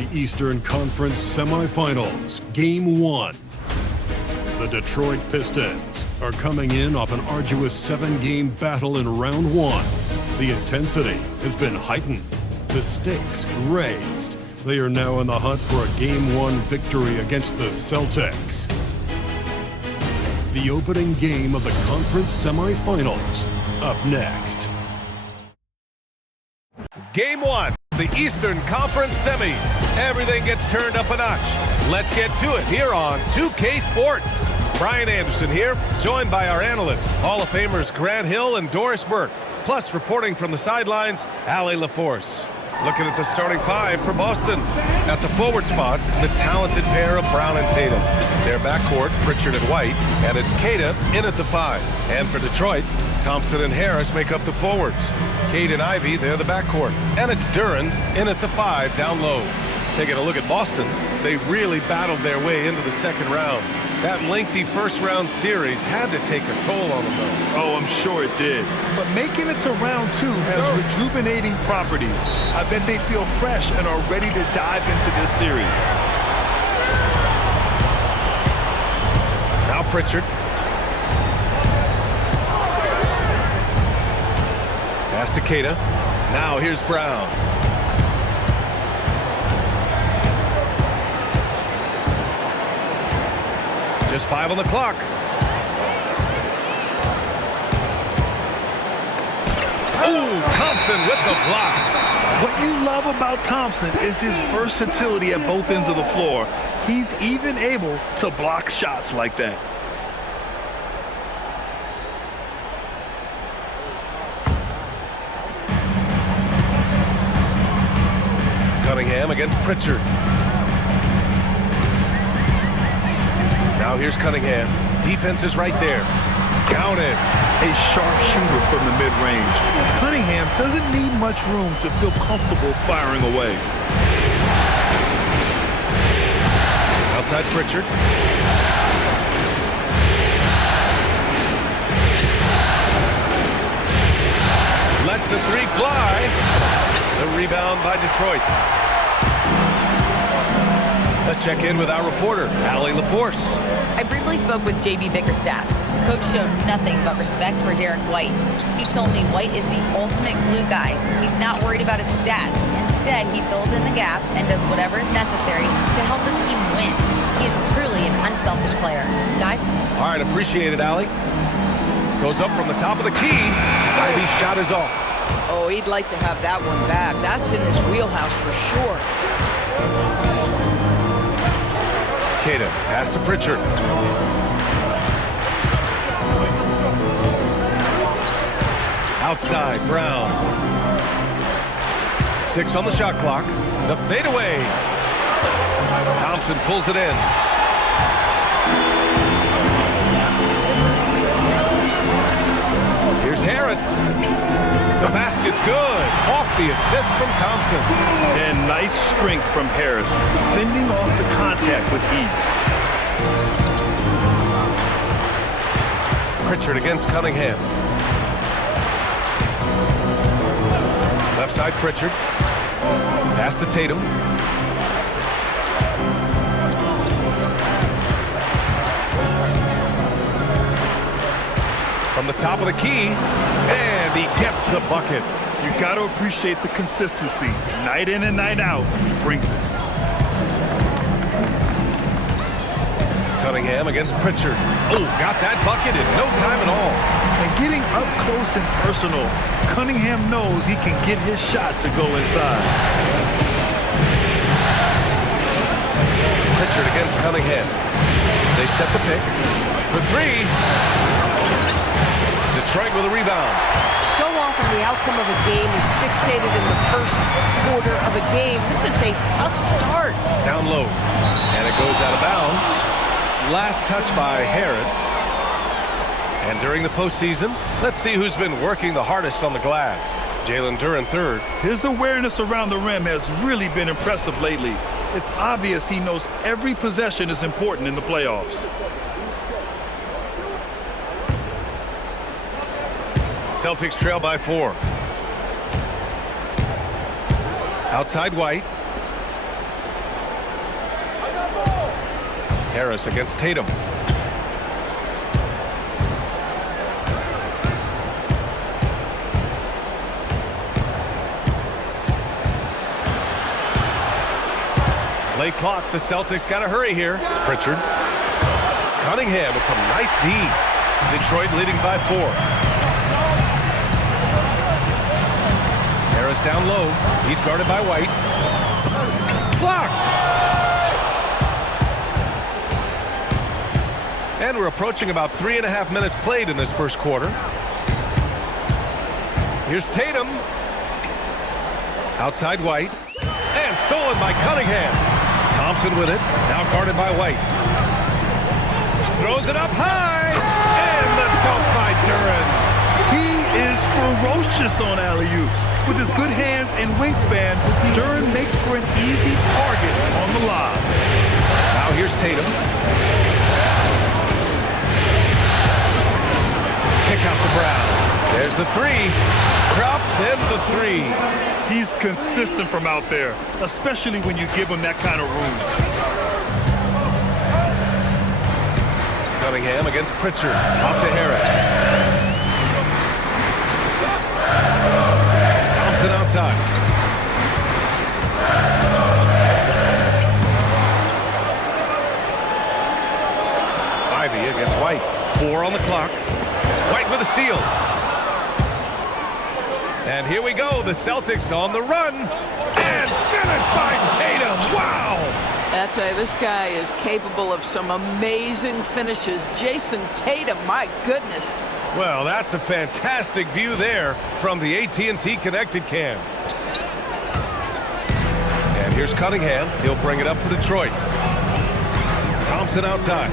the Eastern Conference Semifinals, Game 1. The Detroit Pistons are coming in off an arduous 7-game battle in Round 1. The intensity has been heightened, the stakes raised. They are now in the hunt for a Game 1 victory against the Celtics. The opening game of the conference semifinals, up next. Game 1, the Eastern Conference Semis. Everything gets turned up a notch. Let's get to it here on 2K Sports. Brian Anderson here, joined by our analysts, Hall of Famers Grant Hill and Doris Burke. Plus, reporting from the sidelines, Allie LaForce. Looking at the starting five for Boston. At the forward spots, the talented pair of Brown and Tatum. Their backcourt, Pritchard and White, and it's Queta in at the 5. And for Detroit, Thompson and Harris make up the forwards. Cade and Ivy, they're the backcourt. And it's Duren in at the 5 down low. Taking a look at Boston, they really battled their way into the second round. That lengthy first-round series had to take a toll on them, though. Oh, I'm sure it did. But making it to round 2 has rejuvenating properties. I bet they feel fresh and are ready to dive into this series. Now Pritchard. Pass to Queta. Now here's Brown. Just 5 on the clock. Ooh, Thompson with the block. What you love about Thompson is his versatility at both ends of the floor. He's even able to block shots like that. Cunningham against Pritchard. Now here's Cunningham. Defense is right there. Counted. A sharp shooter from the mid-range. Cunningham doesn't need much room to feel comfortable firing away. Outside Pritchard. Lets the 3 fly. The rebound by Detroit. Let's check in with our reporter, Allie LaForce. I briefly spoke with JB Bickerstaff. Coach showed nothing but respect for Derek White. He told me White is the ultimate glue guy. He's not worried about his stats. Instead, he fills in the gaps and does whatever is necessary to help his team win. He is truly an unselfish player. Guys? All right, appreciate it, Allie. Goes up from the top of the key. Ivy's shot is off. Oh, he'd like to have that one back. That's in his wheelhouse for sure. Queta, pass to Pritchard. Outside, Brown. 6 on the shot clock. The fadeaway. Thompson pulls it in. Here's Harris. The basket's good. Off the assist from Thompson. And nice strength from Harris, fending off the contact with ease. Pritchard against Cunningham. Left side Pritchard. Pass to Tatum. From the top of the key, and he gets the bucket. You got to appreciate the consistency. Night in and night out, he brings it. Cunningham against Pritchard. Oh, got that bucket in no time at all. And getting up close and personal, Cunningham knows he can get his shot to go inside. Pritchard against Cunningham. They set the pick for 3. Detroit with a rebound. So often the outcome of a game is dictated in the first quarter of a game. This is a tough start. Down low. And it goes out of bounds. Last touch by Harris. And during the postseason, let's see who's been working the hardest on the glass. Jalen Duren, 3rd. His awareness around the rim has really been impressive lately. It's obvious he knows every possession is important in the playoffs. Celtics trail by 4. Outside White. Harris against Tatum. Late clock, the Celtics got to hurry here. Pritchard. Cunningham with some nice D. Detroit leading by 4. Harris down low. He's guarded by White. Blocked. And we're approaching about 3.5 minutes played in this first quarter. Here's Tatum. Outside White. And stolen by Cunningham. Thompson with it. Now guarded by White. Throws it up high. And the dunk by Duren. He is ferocious on alley-oops. With his good hands and wingspan, Duren makes for an easy target on the lob. Now here's Tatum. Kick out to Brown. There's the 3. Drops in the 3. He's consistent from out there, especially when you give him that kind of room. Cunningham against Pritchard. Out to Harris. Thompson outside. Ivy against White. 4 on the clock. White with a steal. And here we go, the Celtics on the run, and finished by Tatum. Wow! I tell you, this guy is capable of some amazing finishes. Jason Tatum, my goodness. Well, that's a fantastic view there from the AT&T connected cam. And here's Cunningham. He'll bring it up for Detroit. Thompson outside.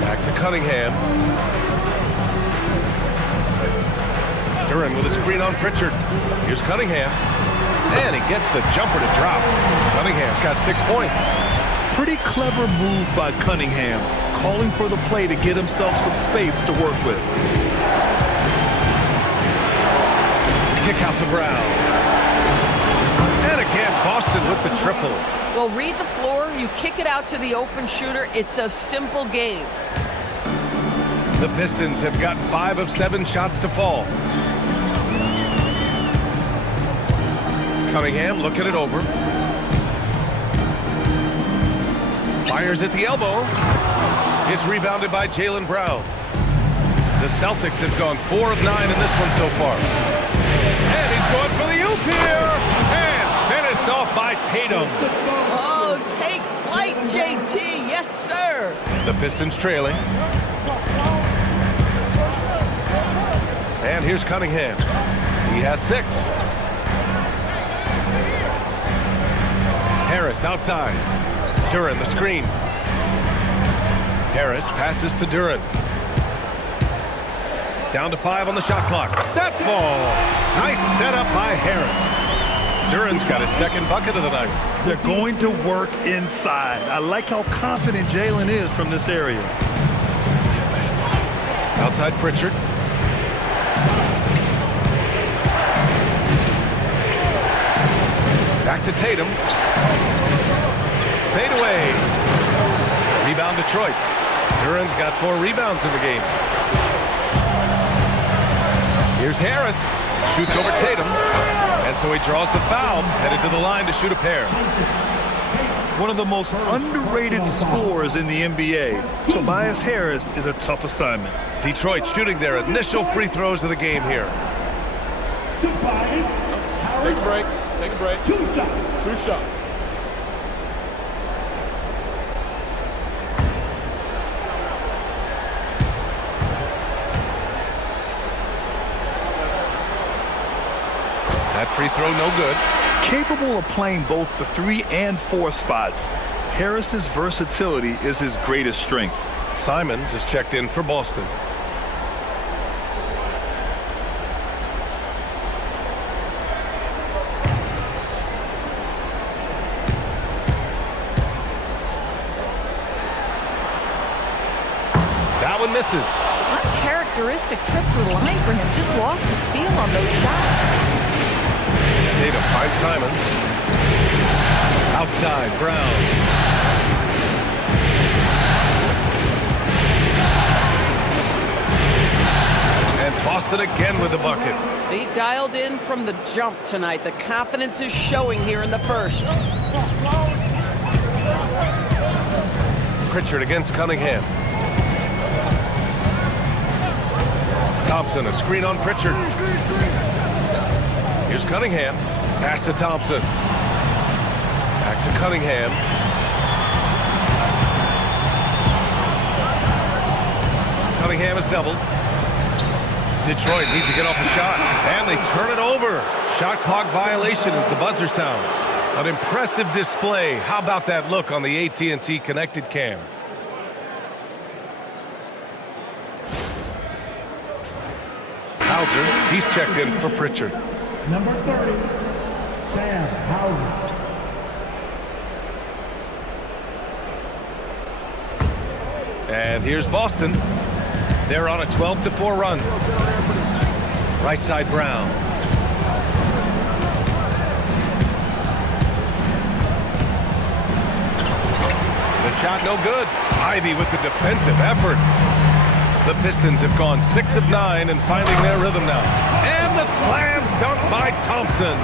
Back to Cunningham. Duren with a screen on Pritchard. Here's Cunningham. And he gets the jumper to drop. Cunningham's got 6 points. Pretty clever move by Cunningham, calling for the play to get himself some space to work with. Kick out to Brown. And again, Boston with the triple. Well, read the floor. You kick it out to the open shooter. It's a simple game. The Pistons have gotten 5 of 7 shots to fall. Cunningham looking it over. Fires at the elbow. It's rebounded by Jaylen Brown. The Celtics have gone 4 of 9 in this one so far. And he's going for the oop here. And finished off by Tatum. Oh, take flight, JT. Yes, sir. The Pistons trailing. And here's Cunningham. He has 6. Harris outside. Duren the screen. Harris passes to Duren. Down to 5 on the shot clock. That falls. Nice setup by Harris. Duren's got his 2nd bucket of the night. They're going to work inside. I like how confident Jaylen is from this area. Outside Pritchard. Back to Tatum. Fade away. Rebound Detroit. Duren's got 4 rebounds in the game. Here's Harris. Shoots over Tatum. And so he draws the foul. Headed to the line to shoot a pair. One of the most underrated scorers in the NBA. Tobias Harris is a tough assignment. Detroit shooting their initial free throws of the game here. Tobias Harris. Take a break. Take a break. 2 shots. 2 shots. That free throw no good. Capable of playing both the 3 and 4 spots, Harris's versatility is his greatest strength. Simons is checked in for Boston. That one misses. Uncharacteristic trip to the line for him. Just lost his feel on those shots. Tatum finds Simons. Outside, Brown. And Boston again with the bucket. He dialed in from the jump tonight. The confidence is showing here in the first. Pritchard against Cunningham. Thompson, a screen on Pritchard. Here's Cunningham. Pass to Thompson. Back to Cunningham. Cunningham is doubled. Detroit needs to get off a shot. And they turn it over. Shot clock violation as the buzzer sounds. An impressive display. How about that look on the AT&T connected cam? Hauser, he's checked in for Pritchard. Number 30, Sam Hauser. And here's Boston. They're on a 12-4 run. Right side Brown. The shot no good. Ivy with the defensive effort. The Pistons have gone 6 of 9 and finding their rhythm now. And the slam dunk by Thompson.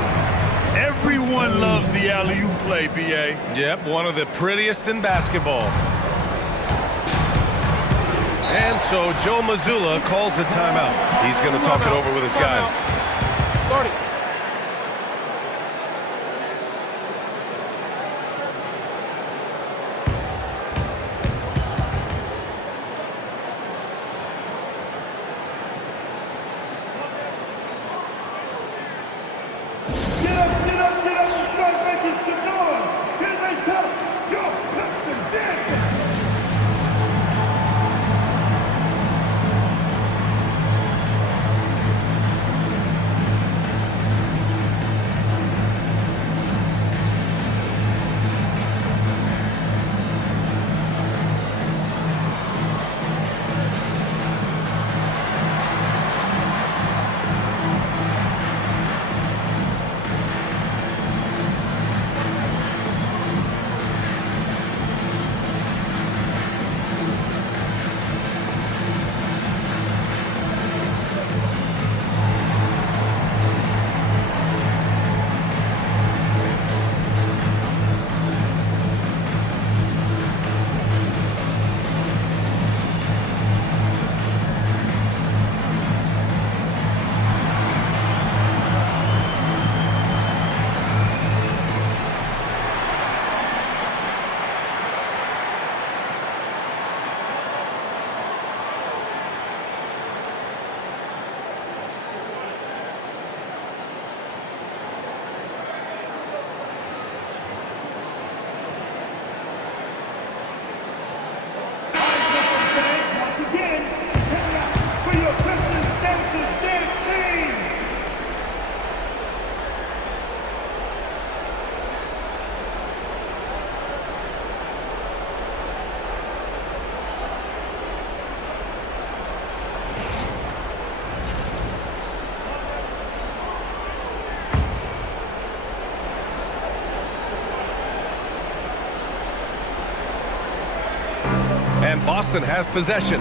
Everyone loves the alley-oop play, B.A. Yep, one of the prettiest in basketball. And so Joe Mazzulla calls the timeout. He's going to talk it over with his guys. 30. And Boston has possession.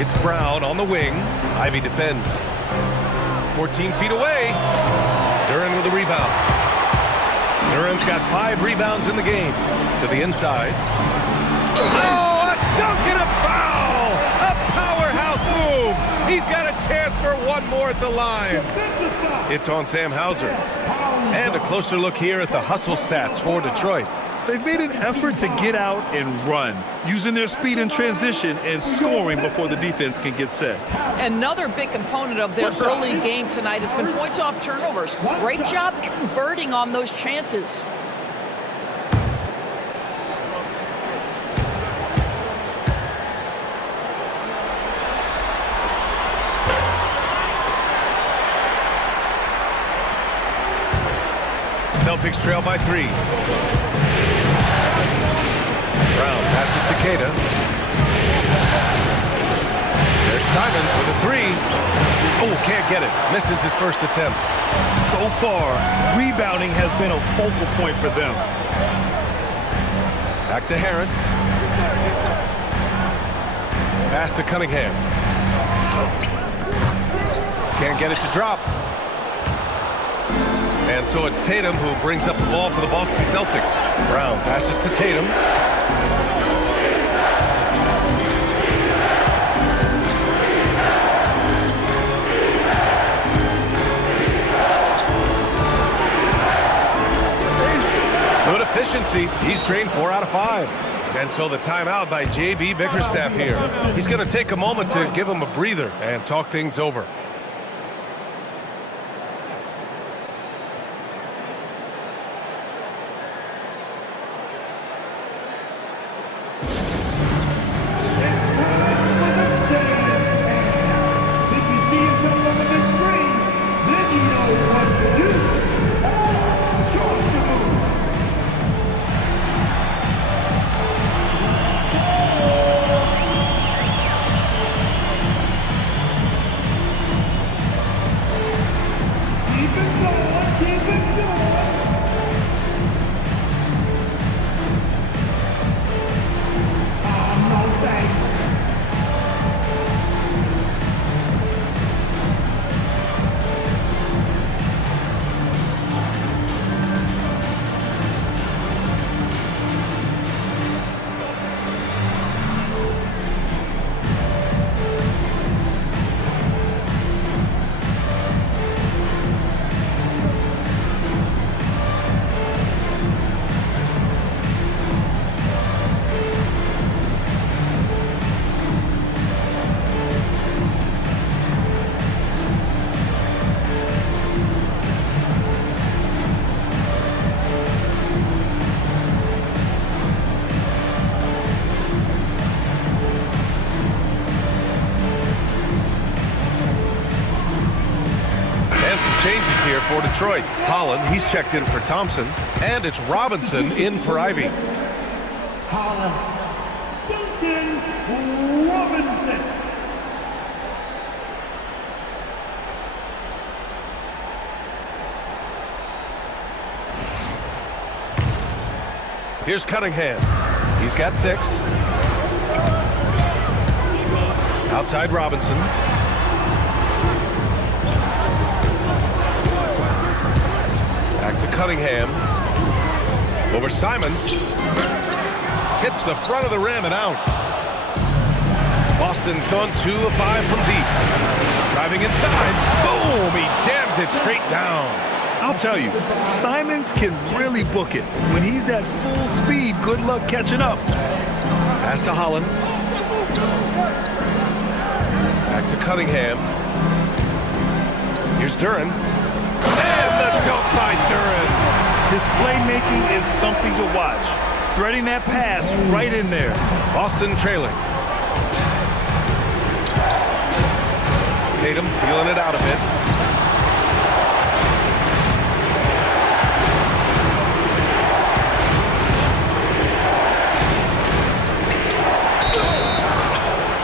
It's Brown on the wing. Ivy defends. 14 feet away. Duran with a rebound. Duran's got 5 rebounds in the game. To the inside. Oh, a dunk and a foul! A powerhouse move! He's got a chance for one more at the line. It's on Sam Hauser. And a closer look here at the hustle stats for Detroit. They've made an effort to get out and run, using their speed in transition and scoring before the defense can get set. Another big component of their early game tonight has been points off turnovers. Great job converting on those chances. Celtics trail by 3. Brown passes to Queta. There's Simons with a 3. Oh, can't get it. Misses his first attempt. So far, rebounding has been a focal point for them. Back to Harris. Pass to Cunningham. Can't get it to drop. And so it's Tatum who brings up the ball for the Boston Celtics. Brown passes to Tatum. Good efficiency. He's trained 4 out of 5. And so the timeout by JB Bickerstaff here. He's going to take a moment to give him a breather and talk things over. Changes here for Detroit. Holland, he's checked in for Thompson, and it's Robinson in for Ivy. Holland, Duncan Robinson. Here's Cunningham. He's got 6. Outside Robinson. Back to Cunningham. Over Simons. Hits the front of the rim and out. Boston's gone 2 of 5 from deep. Driving inside. Boom! He jams it straight down. I'll tell you, Simons can really book it. When he's at full speed, good luck catching up. Pass to Holland. Back to Cunningham. Here's Duren. And the dunk by Duren. His playmaking is something to watch. Threading that pass right in there. Boston trailing. Tatum feeling it out a bit.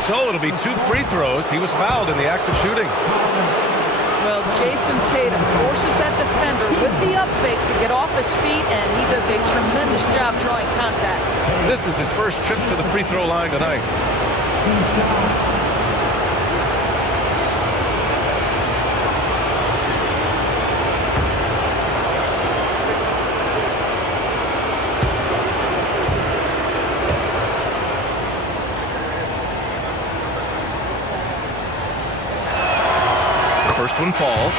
So it'll be 2 free throws. He was fouled in the act of shooting. Well, Jason Tatum forces that defender with the up fake to get off his feet, and he does a tremendous job drawing contact. This is his first trip to the free throw line tonight. First one falls.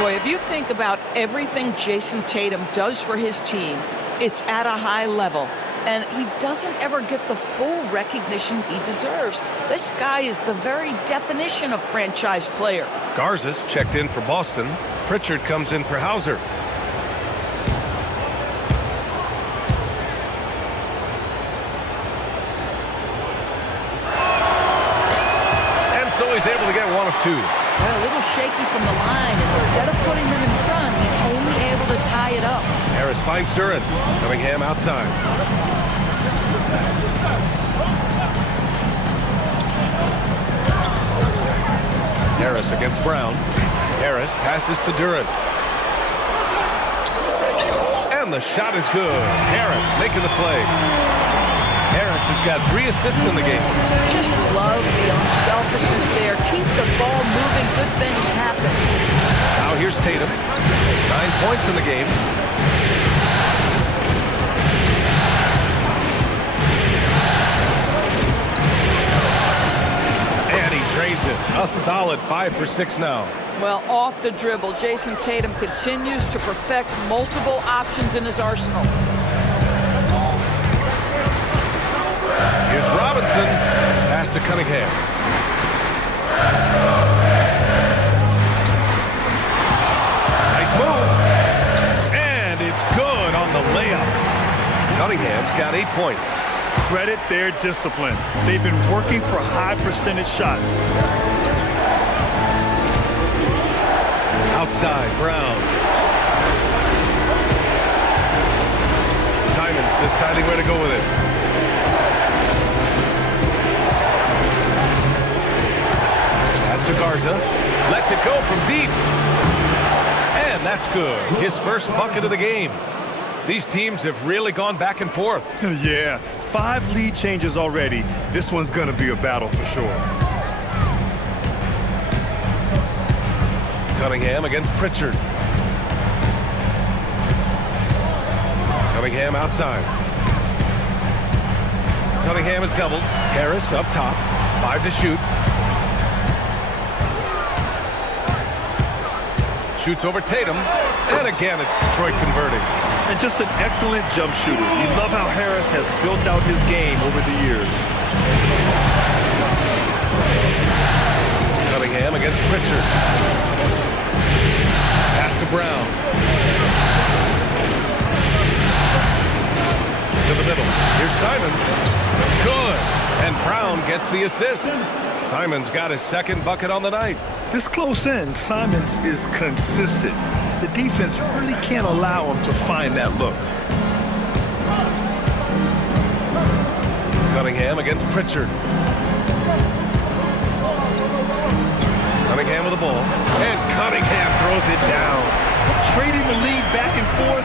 Boy, if you think about everything Jason Tatum does for his team, it's at a high level. And he doesn't ever get the full recognition he deserves. This guy is the very definition of franchise player. Garza's checked in for Boston. Pritchard comes in for Hauser. And so he's able to get 1 of 2. Well, a little shaky from the line, and instead of putting them in front, he's only able to tie it up. Harris finds Duren. Cunningham outside. Harris against Brown. Harris passes to Duren. And the shot is good. Harris making the play. Harris has got 3 assists in the game. Just love the unselfishness there. Keep the ball moving. Good things happen. Now here's Tatum. 9 points in the game. And he drains it. A solid 5 for 6 now. Well, off the dribble, Jason Tatum continues to perfect multiple options in his arsenal. Here's Robinson. Pass to Cunningham. Nice move. And it's good on the layup. Cunningham's got 8 points. Credit their discipline. They've been working for high percentage shots. Outside, Brown. Simons deciding where to go with it. Pass to Garza. Lets it go from deep. And that's good. His first bucket of the game. These teams have really gone back and forth. Yeah, 5 lead changes already. This one's going to be a battle for sure. Cunningham against Pritchard. Cunningham outside. Cunningham is doubled. Harris up top. 5 to shoot. Shoots over Tatum. And again, it's Detroit converting. And just an excellent jump shooter. You love how Harris has built out his game over the years. Cunningham against Pritchard. Pass to Brown. To the middle. Here's Simons. Good. And Brown gets the assist. Simons got his second bucket on the night. This close in, Simons is consistent. The defense really can't allow him to find that look. Cunningham against Pritchard. Cunningham with the ball. And Cunningham throws it down. Trading the lead back and forth,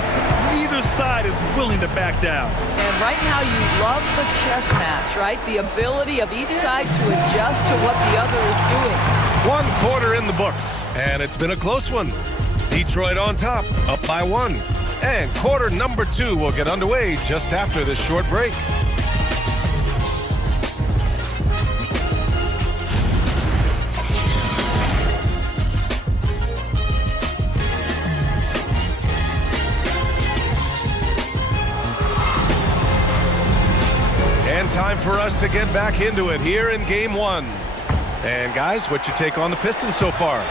neither side is willing to back down. And right now you love the chess match, right? The ability of each side to adjust to what the other is doing. 1 quarter in the books, and it's been a close one. Detroit on top, up by 1. And quarter number 2 will get underway just after this short break. And time for us to get back into it here in Game 1. And guys, what's your take on the Pistons so far?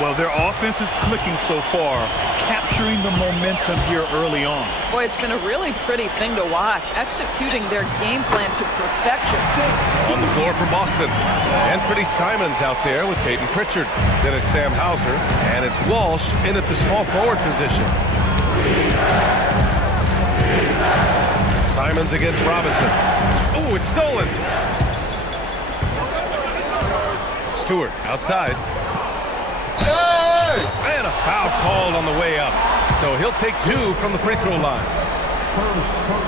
Well, their offense is clicking so far, capturing the momentum here early on. Boy, it's been a really pretty thing to watch, executing their game plan to perfection. On the floor for Boston. Anthony Simons out there with Peyton Pritchard. Then it's Sam Hauser, and it's Walsh in at the small forward position. Simons against Robinson. Oh, it's stolen. Stewart outside. And a foul called on the way up. So he'll take 2 from the free throw line.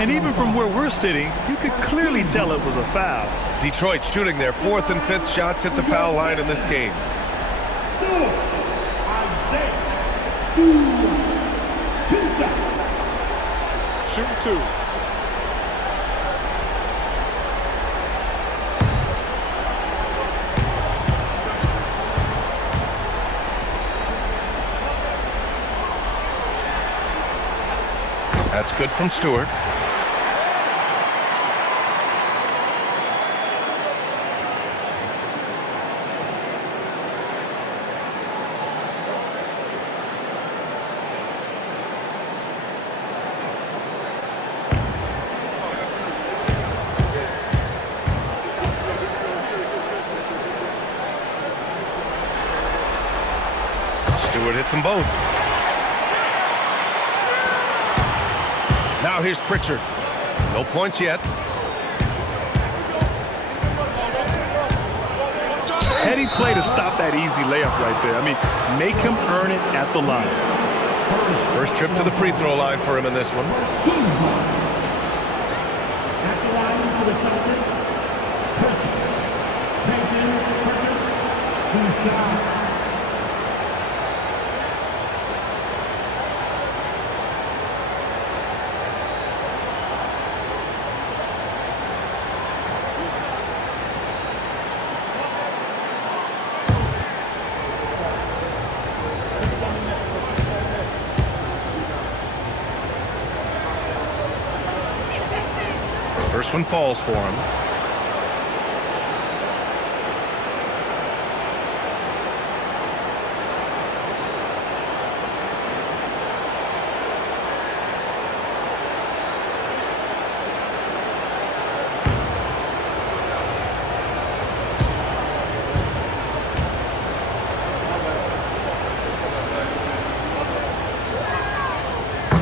And even from where we're sitting, you could clearly tell it was a foul. Detroit shooting their 4th and 5th shots at the foul line in this game. Shoot 2. That's good from Stewart. Stewart hits them both. Now here's Pritchard. No points yet. Heady play to stop that easy layup right there. I mean, make him earn it at the line. First trip to the free throw line for him in this one. At the line for the Celtics, Pritchard. Two shots. First one falls for him.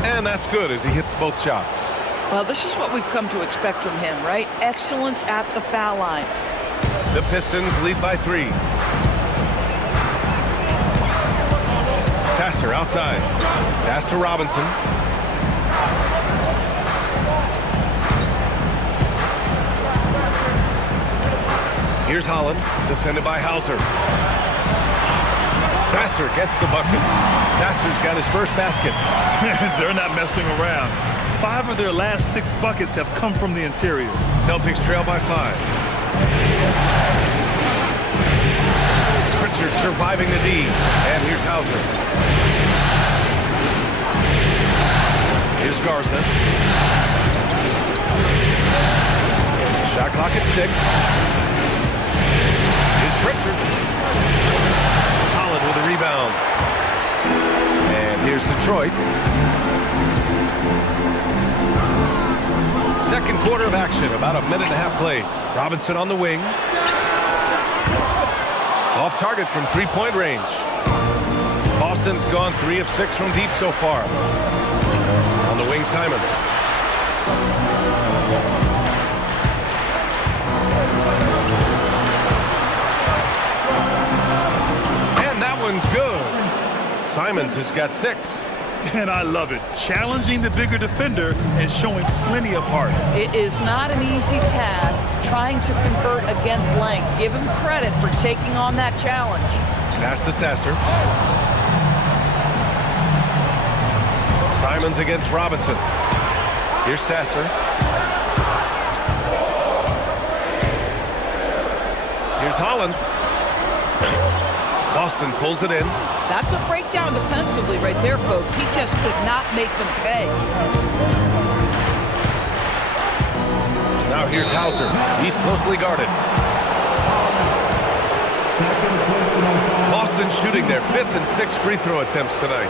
And that's good as he hits both shots. Well, this is what we've come to expect from him, right? Excellence at the foul line. The Pistons lead by 3. Sasser outside. Pass to Robinson. Here's Holland, defended by Hauser. Sasser gets the bucket. Sasser's got his first basket. They're not messing around. 5 of their last 6 buckets have come from the interior. Celtics trail by 5. Pritchard surviving the D. And here's Hauser. Here's Garza. Shot clock at 6. Here's Pritchard. Holland with a rebound. And here's Detroit. Second quarter of action, about a minute and a half played. Robinson on the wing. Off target from three-point range. Boston's gone 3 of 6 from deep so far. On the wing, Simons. And that one's good. Simons has got 6. And I love it. Challenging the bigger defender and showing plenty of heart. It is not an easy task trying to convert against length. Give him credit for taking on that challenge. Pass to Sasser. Simons against Robinson. Here's Sasser. Here's Holland. Boston pulls it in. That's a breakdown defensively right there, folks. He just could not make them pay. Now here's Hauser. He's closely guarded. Boston shooting their 5th and 6th free throw attempts tonight.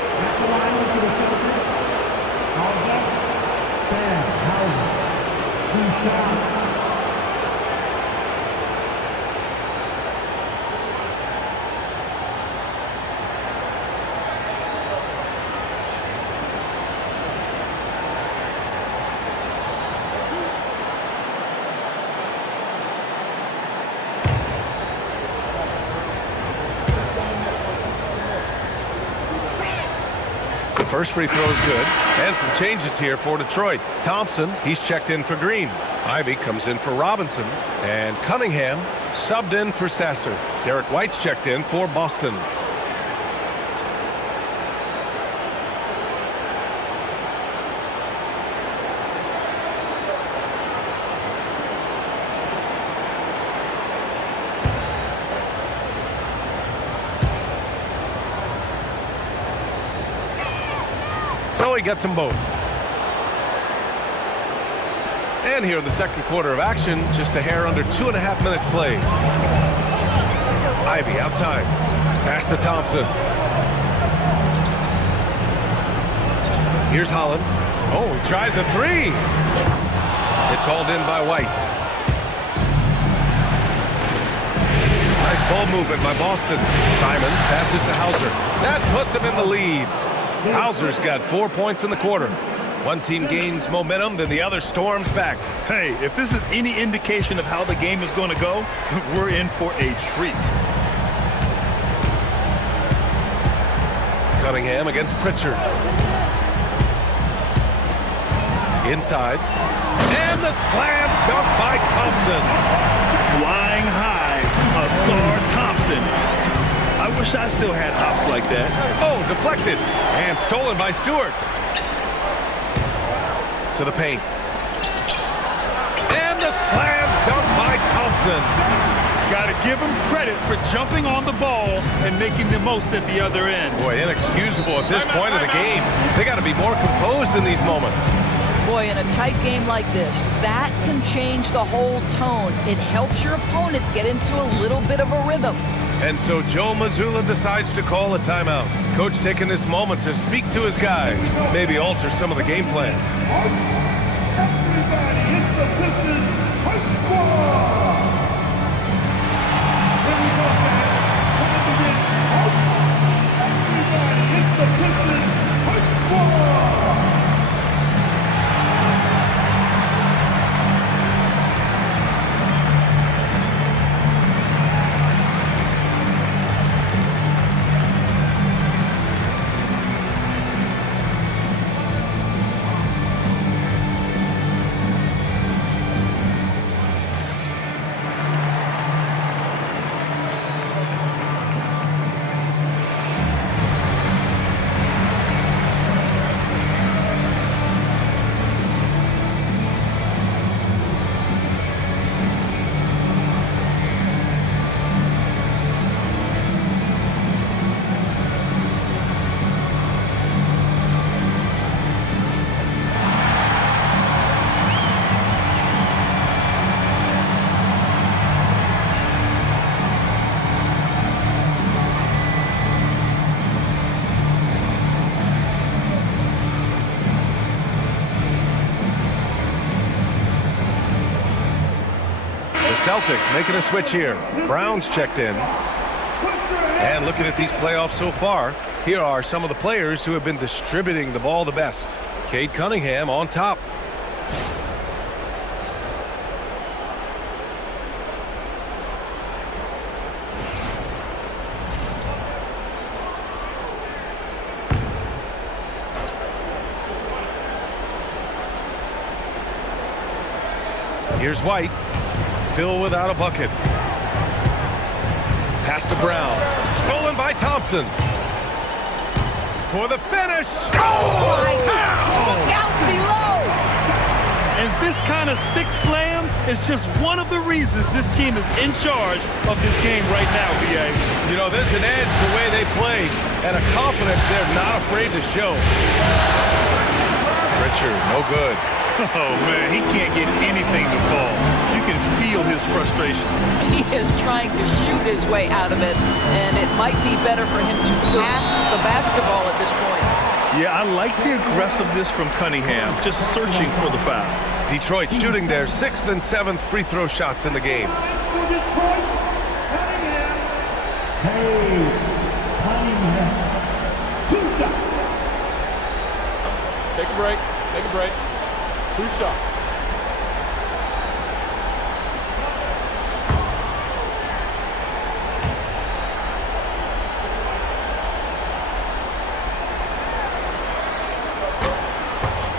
First free throw is good. And some changes here for Detroit. Thompson, he's checked in for Green. Ivy comes in for Robinson. And Cunningham subbed in for Sasser. Derek White's checked in for Boston. So he gets them both. And here in the second quarter of action, just a hair under 2.5 minutes played. Ivy outside. Pass to Thompson. Here's Holland. Oh, he tries a 3. It's hauled in by White. Nice ball movement by Boston. Simons passes to Hauser. That puts him in the lead. Hauser's got 4 points in the quarter. One team gains momentum, then the other storms back. Hey, if this is any indication of how the game is going to go, we're in for a treat. Cunningham against Pritchard. Inside. And And the slam dunk by Thompson. Flying high, Asar Thompson. I wish I still had hops like that. Oh, deflected. And stolen by Stewart. To the paint. And the slam dunk by Thompson. Got to give him credit for jumping on the ball and making the most at the other end. Boy, inexcusable at this point of the game. They got to be more composed in these moments. Boy, in a tight game like this, that can change the whole tone. It helps your opponent get into a little bit of a rhythm. And so Joe Mazzulla decides to call a timeout. Coach taking this moment to speak to his guys, maybe alter some of the game plan. Everybody, it's the Pistons Fight Squad. Here we go, fans. Time to get out. Everybody, it's the Pistons Fight Squad. Celtics making a switch here. Brown's checked in. And looking at these playoffs so far, here are some of the players who have been distributing the ball the best. Cade Cunningham on top. Here's White. Still without a bucket. Pass to Brown. Stolen by Thompson. For the finish. Oh! Look out below! And this kind of sick slam is just one of the reasons this team is in charge of this game right now, B.A. You know, there's an edge the way they play and a confidence they're not afraid to show. Richard, no good. Oh, man, he can't get anything to fall. You can feel his frustration. He is trying to shoot his way out of it, and it might be better for him to pass the basketball at this point. Yeah, I like the aggressiveness from Cunningham, just searching for the foul. Detroit shooting their 6th and 7th free throw shots in the game. For Detroit, Cunningham. Hey, Cunningham. 2 shots. Take a break. Take a break. 2 shots.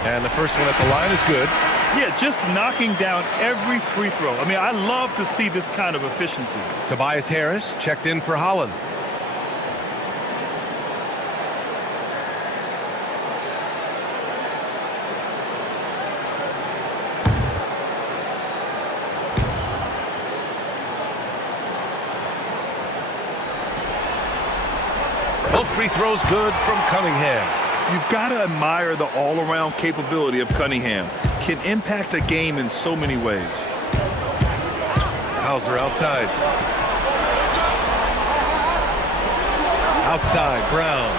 And the first one at the line is good. Yeah, just knocking down every free throw. I mean, I love to see this kind of efficiency. Tobias Harris checked in for Holland. Both free throws good from Cunningham. You've got to admire the all-around capability of Cunningham. Can impact a game in so many ways. Hauser outside. Outside, Brown.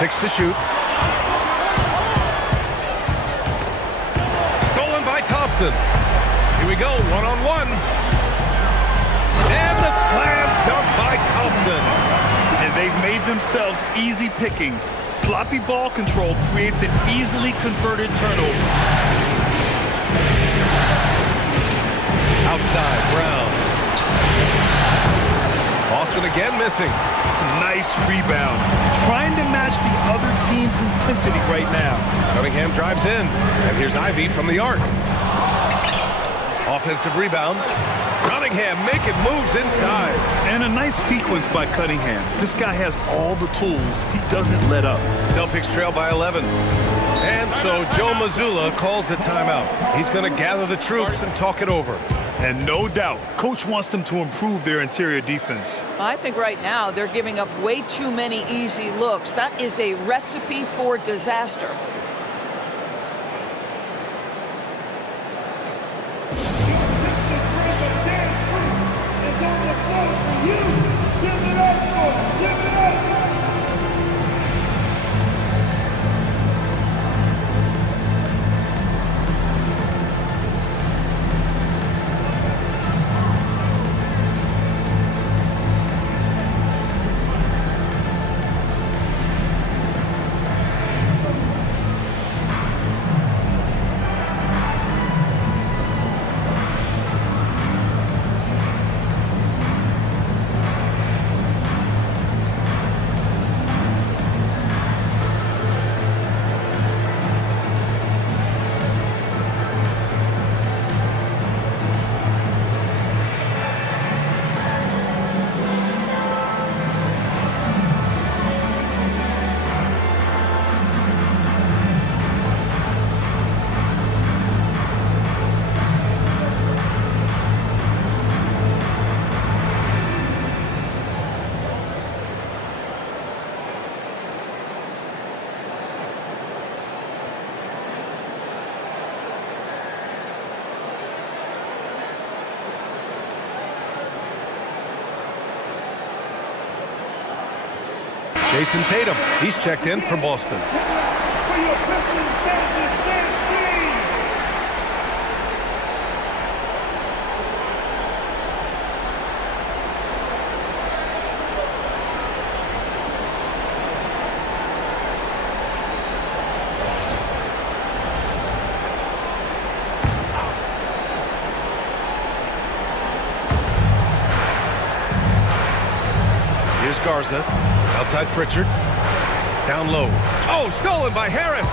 Six to shoot. Stolen by Thompson. Here we go, one-on-one. And the slam dunk by Thompson. And they've made themselves easy pickings. Sloppy ball control creates an easily converted turnover. Outside, Brown. one again missing. Nice rebound. Trying to match the other team's intensity right now. Cunningham drives in, and here's Ivy from the arc. Offensive rebound. Cunningham making moves inside. And a nice sequence by Cunningham. This guy has all the tools. He doesn't let up. Celtics trail by 11. And so Joe Mazzulla calls a timeout. He's going to gather the troops and talk it over. And no doubt, coach wants them to improve their interior defense. I think right now they're giving up way too many easy looks. That is a recipe for disaster. Jason Tatum, he's checked in for Boston. For your Pistons, stand speed. Here's Garza. Outside Pritchard. Down low. Oh, stolen by Harris.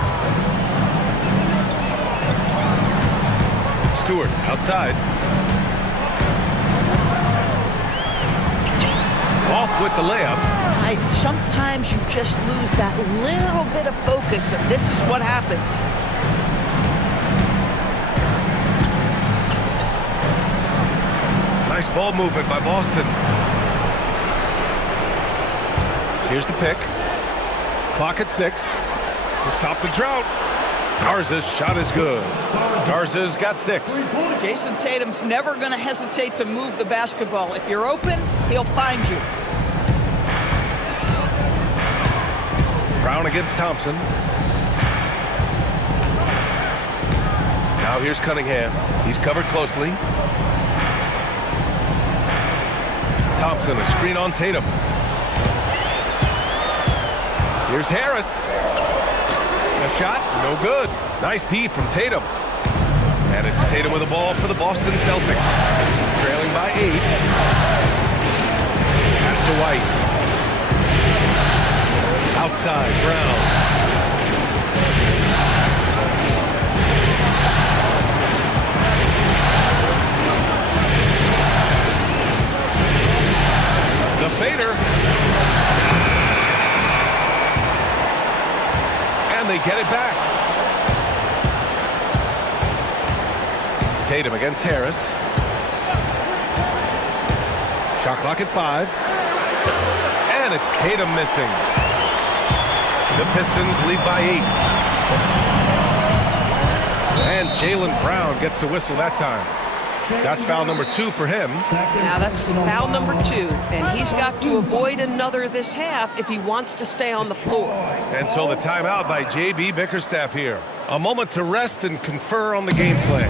Stewart outside. Off with the layup. Sometimes you just lose that little bit of focus, and this is what happens. Nice ball movement by Boston. Here's the pick. Clock at 6 to stop the drought. Garza's shot is good. Garza's got 6. Jason Tatum's never going to hesitate to move the basketball. If you're open, he'll find you. Brown against Thompson. Now here's Cunningham. He's covered closely. Thompson, a screen on Tatum. Here's Harris. A shot, no good. Nice D from Tatum. And it's Tatum with the ball for the Boston Celtics. Trailing by 8. Pass to White. Outside, Brown. The fader. And they get it back. Tatum against Harris. Shot clock at 5. And it's Tatum missing. The Pistons lead by 8. And Jaylen Brown gets a whistle that time. That's foul number 2 for him. Now that's foul number 2, and he's got to avoid another this half if he wants to stay on the floor. And so the timeout by J.B. Bickerstaff here. A moment to rest and confer on the gameplay.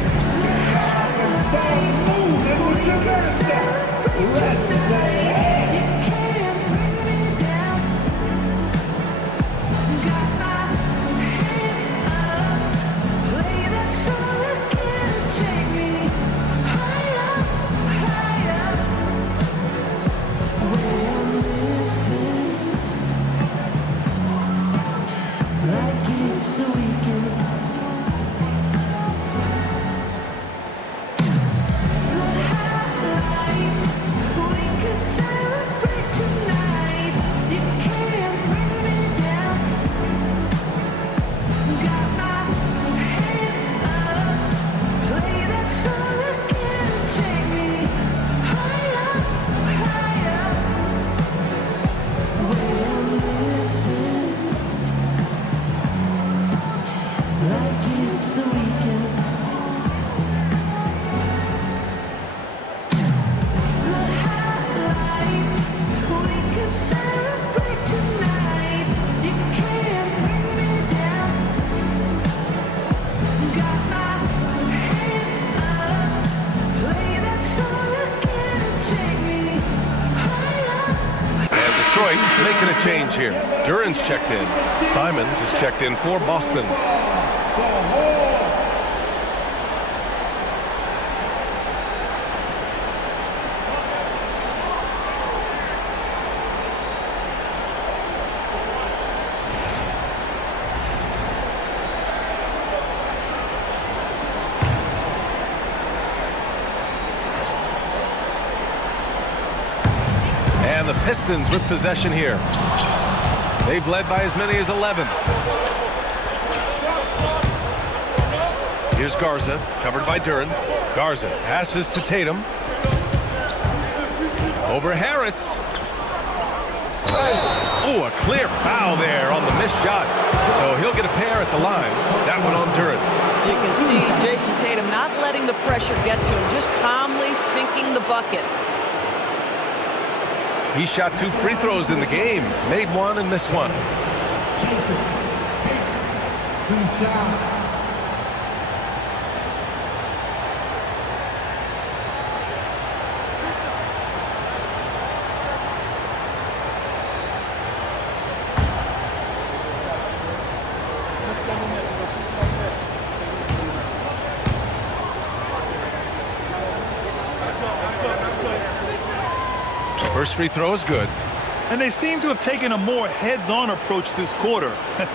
Making a change here. Duran's checked in. Simons is checked in for Boston. And the Pistons with possession here. They've led by as many as 11. Here's Garza, covered by Duran. Garza passes to Tatum. Over Harris. Oh, a clear foul there on the missed shot. So he'll get a pair at the line. That one on Duran. You can see Jason Tatum not letting the pressure get to him, just calmly sinking the bucket. He shot 2 free throws in the game. He's made one and missed one. First free throw is good. And they seem to have taken a more heads-on approach this quarter,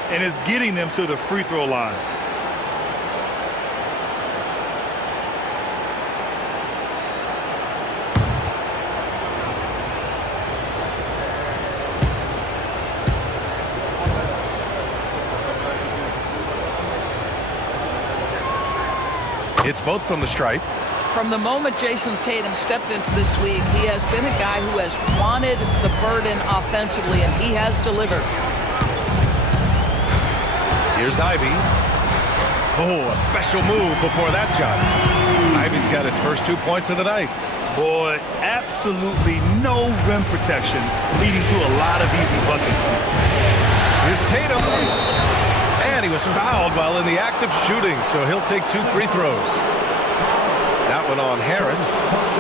and it's getting them to the free throw line. It's both from the stripe. From the moment Jason Tatum stepped into this league, he has been a guy who has wanted the burden offensively, and he has delivered. Here's Ivy. Oh, a special move before that shot. Ivy's got his first 2 points of the night. Boy, absolutely no rim protection, leading to a lot of easy buckets. Here's Tatum. And he was fouled while in the act of shooting, so he'll take 2 free throws. That one on Harris.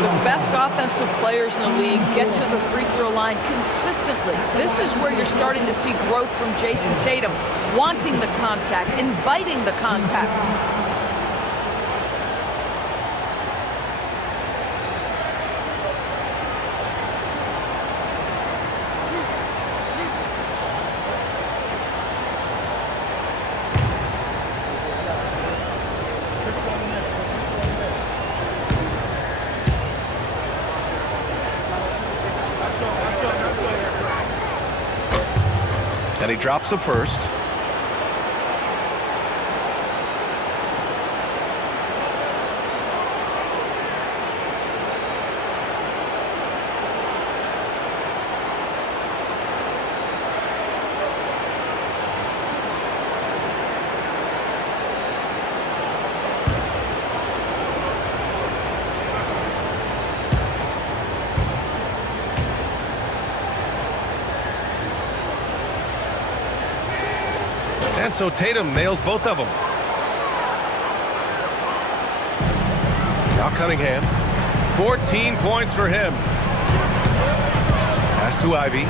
The best offensive players in the league get to the free throw line consistently. This is where you're starting to see growth from Jason Tatum, wanting the contact, inviting the contact. And he drops the first. And so Tatum nails both of them. Now Cunningham. 14 points for him. Pass to Ivy.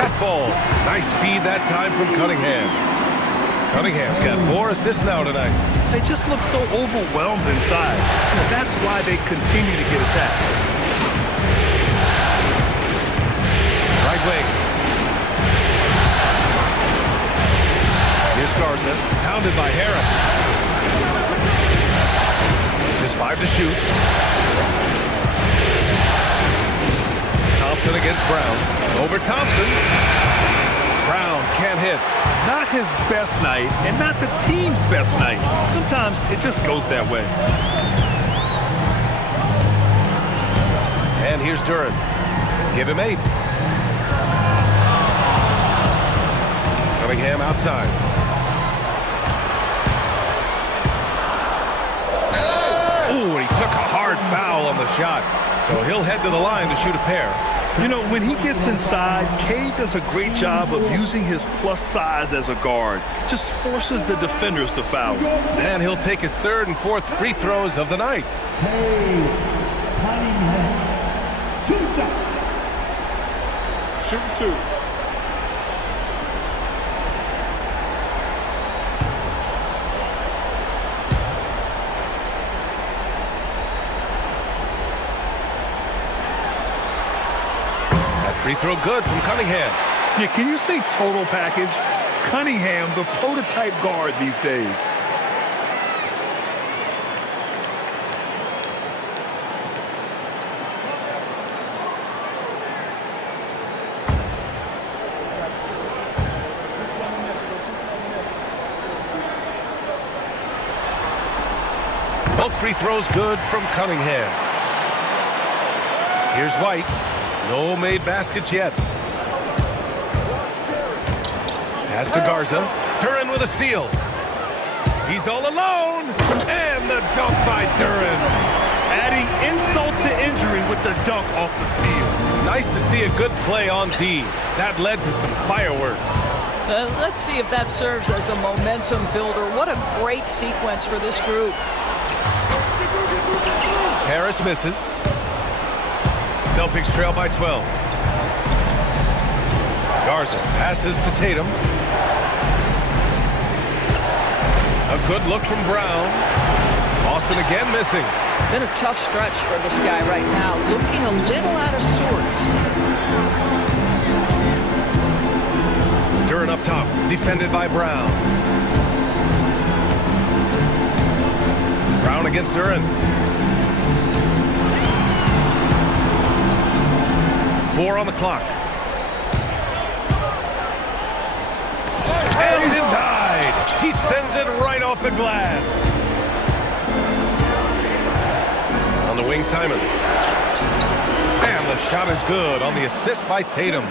That falls. Nice feed that time from Cunningham. Cunningham's got 4 assists now tonight. They just look so overwhelmed inside. That's why they continue to get attacked. Right wing. Here's Garza, pounded by Harris. Just 5 to shoot. Thompson against Brown. Over Thompson. Brown can't hit. Not his best night, and not the team's best night. Sometimes it just goes that way. And here's Duran. Give him 8. Cunningham outside. Ooh, he took a hard foul on the shot. So he'll head to the line to shoot a pair. You know, when he gets inside, Cade does a great job of using his plus size as a guard. Just forces the defenders to foul. And he'll take his 3rd and 4th free throws of the night. Cunningham. 2 shots. Shooting 2. Free throw good from Cunningham. Yeah, can you say total package? Cunningham, the prototype guard these days. Both free throws good from Cunningham. Here's White. No made baskets yet. Pass to Garza. Duren with a steal. He's all alone. And the dunk by Duren. Adding insult to injury with the dunk off the steal. Nice to see a good play on D. That led to some fireworks. Let's see if that serves as a momentum builder. What a great sequence for this group. Harris misses. Celtics trail by 12. Garza passes to Tatum. A good look from Brown. Boston again missing. Been a tough stretch for this guy right now. Looking a little out of sorts. Duren up top, defended by Brown. Brown against Duren. 4 on the clock. And denied. He sends it right off the glass. On the wing, Simons. And the shot is good on the assist by Tatum.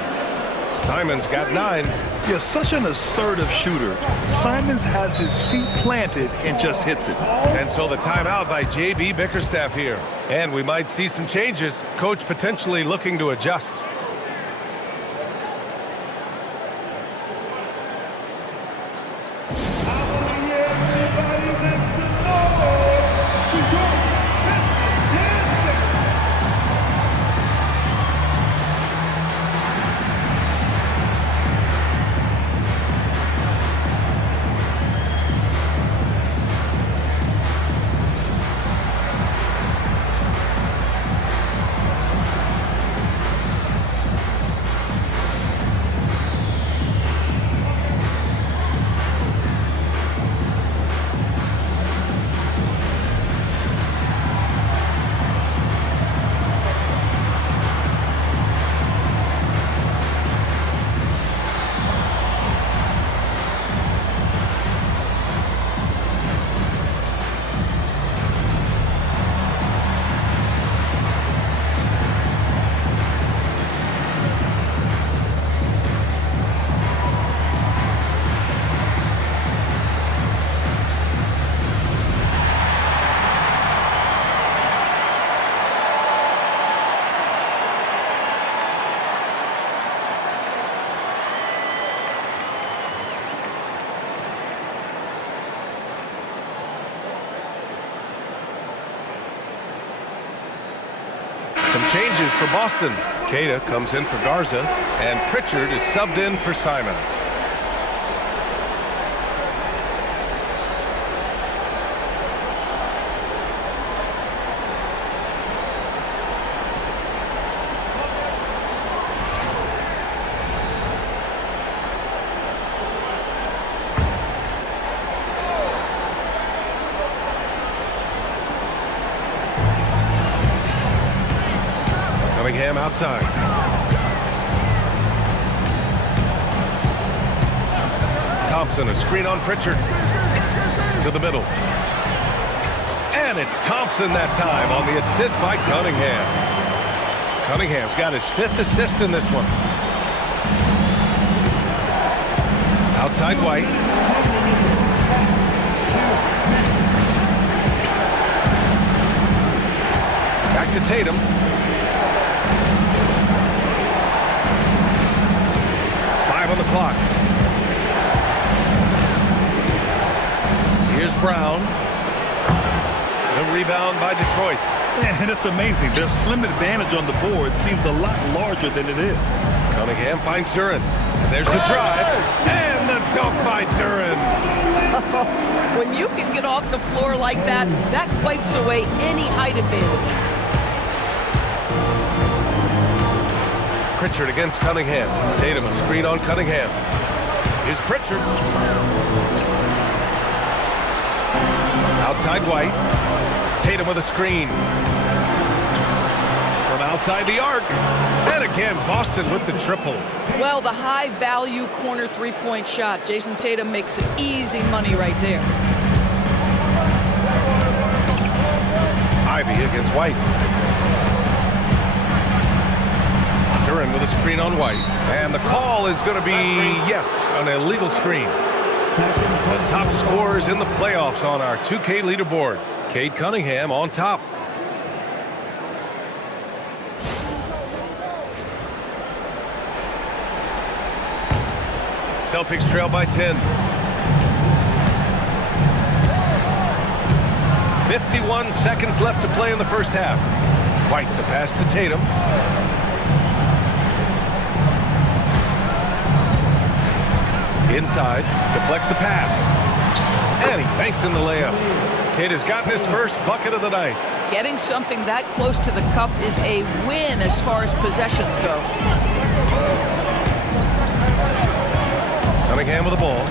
Simons got 9. Yeah, such an assertive shooter. Simons has his feet planted and just hits it. And so the timeout by J.B. Bickerstaff here. And we might see some changes. Coach potentially looking to adjust. Some changes for Boston. Queta comes in for Garza, and Pritchard is subbed in for Simons. Cunningham outside. Thompson, a screen on Pritchard. To the middle. And it's Thompson that time on the assist by Cunningham. Cunningham's got his 5th assist in this one. Outside White. Back to Tatum. On the clock. Here's Brown. The rebound by Detroit. And it's amazing. Their slim advantage on the board seems a lot larger than it is. Cunningham finds Duren. And there's the drive. And the dunk by Duren. When you can get off the floor like that, that wipes away any height advantage. Pritchard against Cunningham. Tatum, a screen on Cunningham. Here's Pritchard. Outside White. Tatum with a screen. From outside the arc. And again, Boston with the triple. Well, the high-value corner three-point shot. Jason Tatum makes easy money right there. Ivy against White. Duren with a screen on White. And the call is going to be, yes, an illegal screen. The top scorers in the playoffs on our 2K leaderboard. Cade Cunningham on top. Celtics trail by 10. 51 seconds left to play in the first half. White, the pass to Tatum. Inside, deflects the pass. And he banks in the layup. Cade has gotten his first bucket of the night. Getting something that close to the cup is a win as far as possessions go. Cunningham with the ball.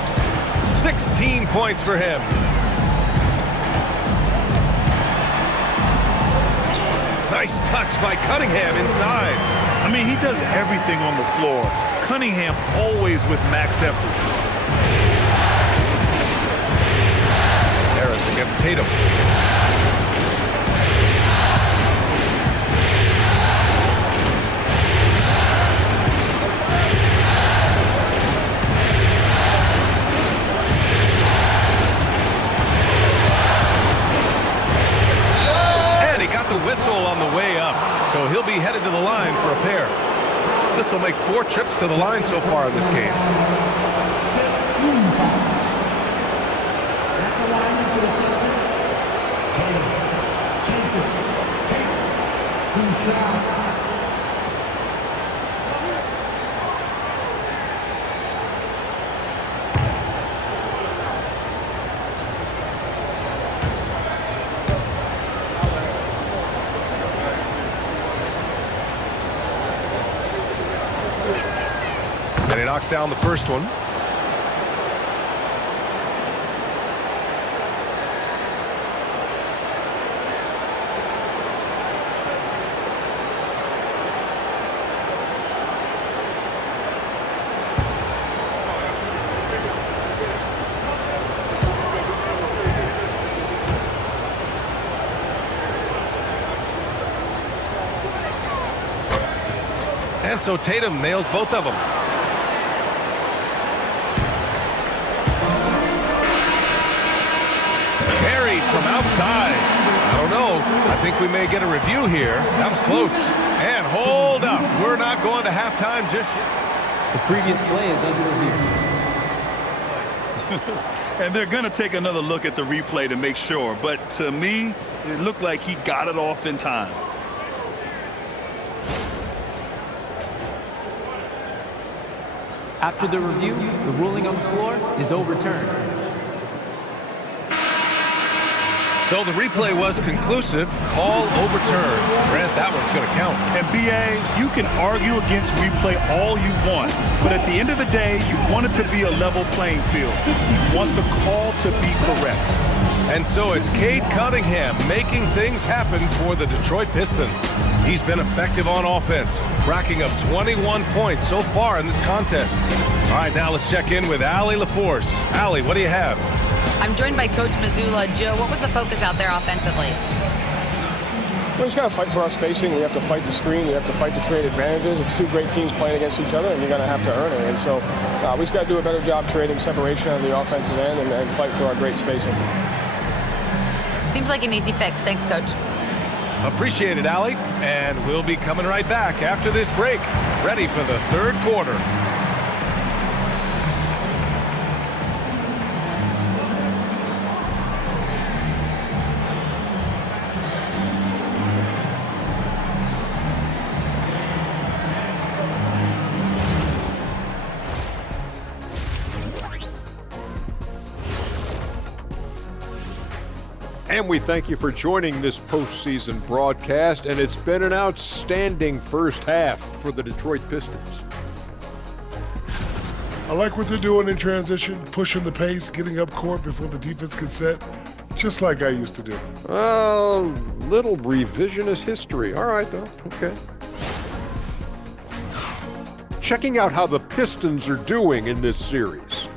16 points for him. Nice touch by Cunningham inside. I mean, he does everything on the floor. Cunningham always with max effort. Harris against Tatum. And he got the whistle on the way up, so he'll be headed to the line for a pair. This will make 4 trips to the line so far in this game. Then he knocks down the first one. And so Tatum nails both of them. Carried from outside. I don't know. I think we may get a review here. That was close. And hold up. We're not going to halftime just yet. The previous play is under review. And they're going to take another look at the replay to make sure. But to me, it looked like he got it off in time. After the review, the ruling on the floor is overturned. So the replay was conclusive. Call overturned. Grant, that one's going to count. And BA, you can argue against replay all you want, but at the end of the day, you want it to be a level playing field. You want the call to be correct. And so it's Cade Cunningham making things happen for the Detroit Pistons. He's been effective on offense, racking up 21 points so far in this contest. All right, now let's check in with Allie LaForce. Allie, what do you have? I'm joined by Coach Mazzulla. Joe, what was the focus out there offensively? We just got to fight for our spacing. We have to fight the screen. We have to fight to create advantages. It's 2 great teams playing against each other, and you're going to have to earn it. And so we just got to do a better job creating separation on the offensive end and fight for our great spacing. Seems like an easy fix. Thanks, Coach. Appreciate it, Allie. And we'll be coming right back after this break, ready for the third quarter. And we thank you for joining this postseason broadcast, and it's been an outstanding first half for the Detroit Pistons. I like what they're doing in transition, pushing the pace, getting up court before the defense gets set, just like I used to do. Little revisionist history. All right, though. Okay. Checking out how the Pistons are doing in this series.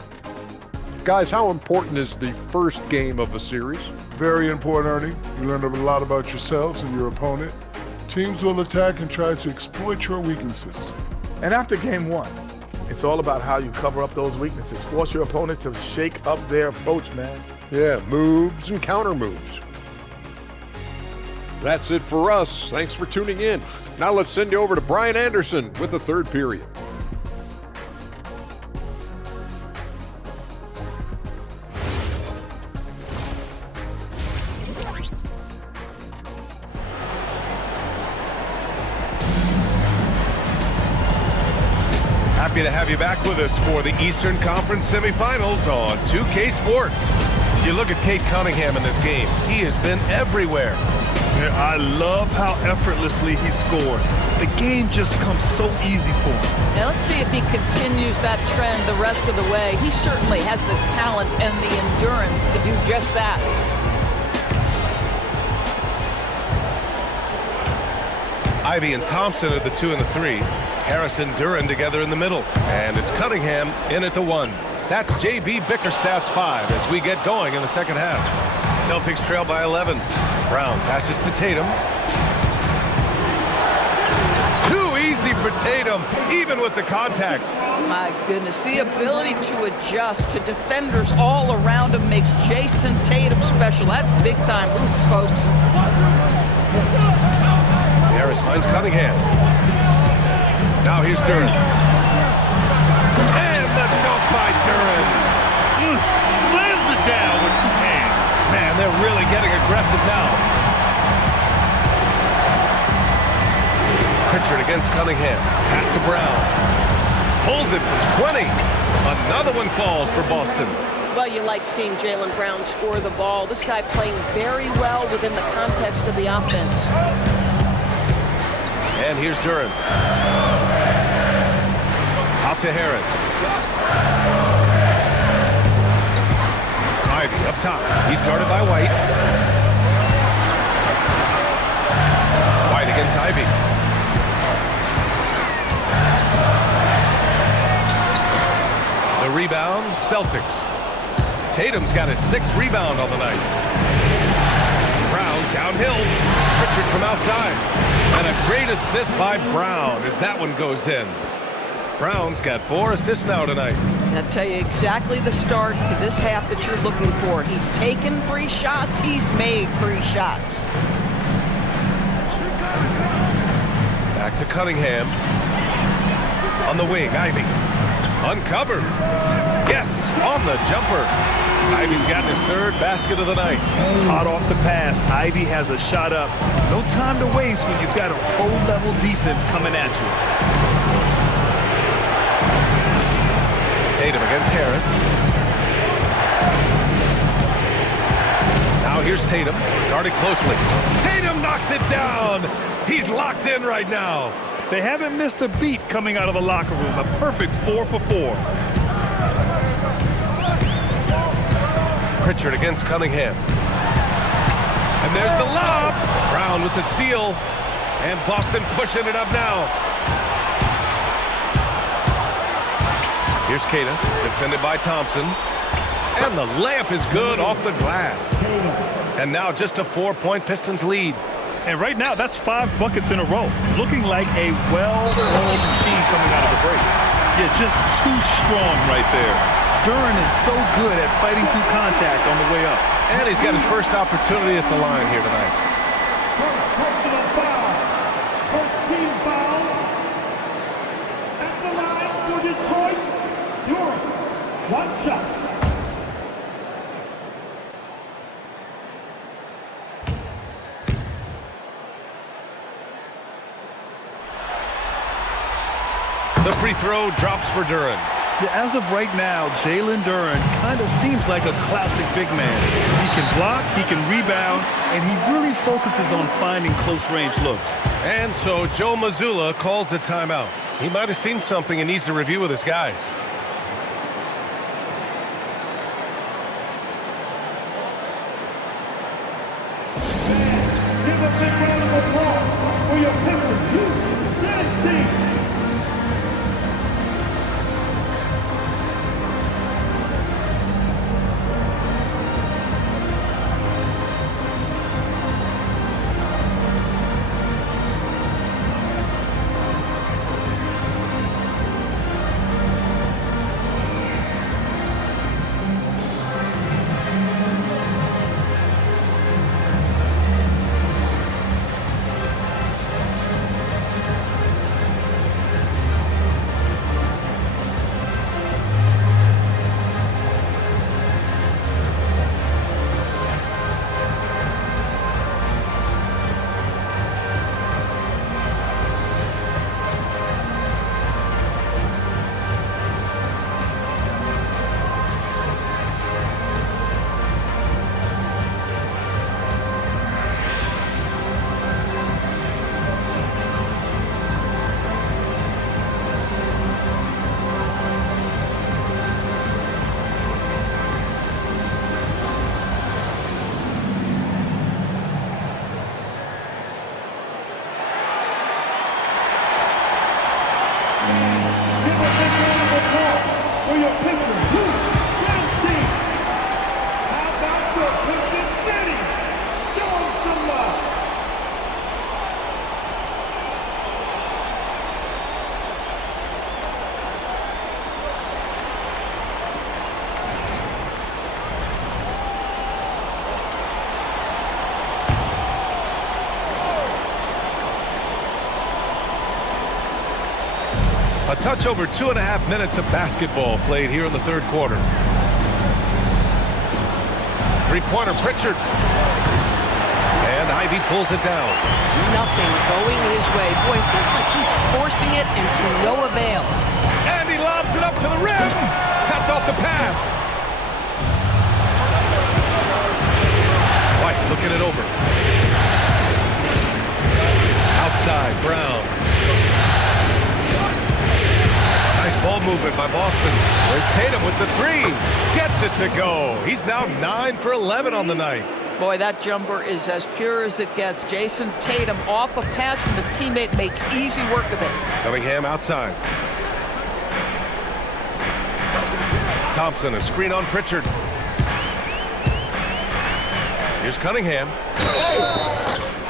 Guys, how important is the first game of a series? Very important, Ernie. You learn a lot about yourselves and your opponent. Teams will attack and try to exploit your weaknesses. And after game one, it's all about how you cover up those weaknesses. Force your opponent to shake up their approach, man. Yeah, moves and counter moves. That's it for us. Thanks for tuning in. Now let's send you over to Brian Anderson with the third period. Happy to have you back with us for the Eastern Conference semifinals on 2K Sports. You look at Cade Cunningham in this game. He has been everywhere. Yeah, I love how effortlessly he scored. The game just comes so easy for him. Now let's see if he continues that trend the rest of the way. He certainly has the talent and the endurance to do just that. Ivy and Thompson are the 2 and the 3. Harris and Duran together in the middle. And it's Cunningham in at the 1. That's J.B. Bickerstaff's 5 as we get going in the second half. Celtics trail by 11. Brown passes to Tatum. Too easy for Tatum, even with the contact. My goodness, the ability to adjust to defenders all around him makes Jason Tatum special. That's big-time hoops, folks. Harris finds Cunningham. Now here's Duran. And the dunk by Duran. Slams it down with 2 hands. Man, they're really getting aggressive now. Pritchard against Cunningham. Pass to Brown. Pulls it from 20. Another one falls for Boston. Well, you like seeing Jaylen Brown score the ball. This guy playing very well within the context of the offense. And here's Duran. Out to Harris. Ivy up top. He's guarded by White. White against Ivy. The rebound, Celtics. Tatum's got his 6th rebound on the night. Brown downhill. Pritchard from outside. And a great assist by Brown as that one goes in. Brown's got 4 assists now tonight. I'll tell you exactly the start to this half that you're looking for. He's taken 3 shots. He's made 3 shots. Back to Cunningham. On the wing, Ivy. Uncovered. Yes, on the jumper. Ivy's gotten his 3rd basket of the night. Hot off the pass, Ivy has a shot up. No time to waste when you've got a pro-level defense coming at you. Tatum against Harris. Now here's Tatum, guarded closely. Tatum knocks it down. He's locked in right now. They haven't missed a beat coming out of the locker room. A perfect 4 for 4. Pritchard against Cunningham. And there's the lob. Brown with the steal. And Boston pushing it up now. Here's Kata, defended by Thompson. And the layup is good off the glass. And now just a 4-point Pistons lead. And right now, that's 5 buckets in a row. Looking like a well-oiled machine coming out of the break. Yeah, just too strong right there. Duran is so good at fighting through contact on the way up. And he's got his first opportunity at the line here tonight. First personal foul. First team foul. At the line for Detroit, Duran. 1 shot. The free throw drops for Duran. Yeah, as of right now, Jalen Duren kind of seems like a classic big man. He can block, he can rebound, and he really focuses on finding close-range looks. And so Joe Mazzulla calls the timeout. He might have seen something and needs to review with his guys. Give a big round of applause for your Pistons team. For your Pistons team. How about your Pistons City? Show them some love. A touch over 2.5 minutes of basketball played here in the third quarter. Three-pointer Pritchard. And Ivy pulls it down. Nothing going his way. Boy, it feels like he's forcing it and to no avail. And he lobs it up to the rim. Cuts off the pass. White looking it over. Outside, Brown. Nice ball movement by Boston. There's Tatum with the three. Gets it to go. He's now 9 for 11 on the night. Boy, that jumper is as pure as it gets. Jason Tatum off a pass from his teammate makes easy work of it. Cunningham outside. Thompson, a screen on Pritchard. Here's Cunningham.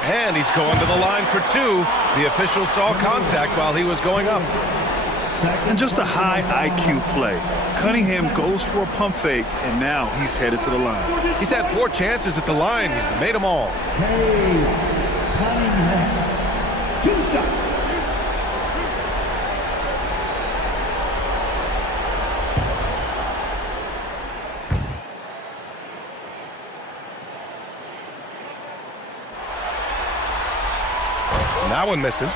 And he's going to the line for two. The official saw contact while he was going up. And just a high IQ play. Cunningham goes for a pump fake, and now he's headed to the line. He's had 4 chances at the line. He's made them all. Hey, Cunningham. 2 shots. That one misses.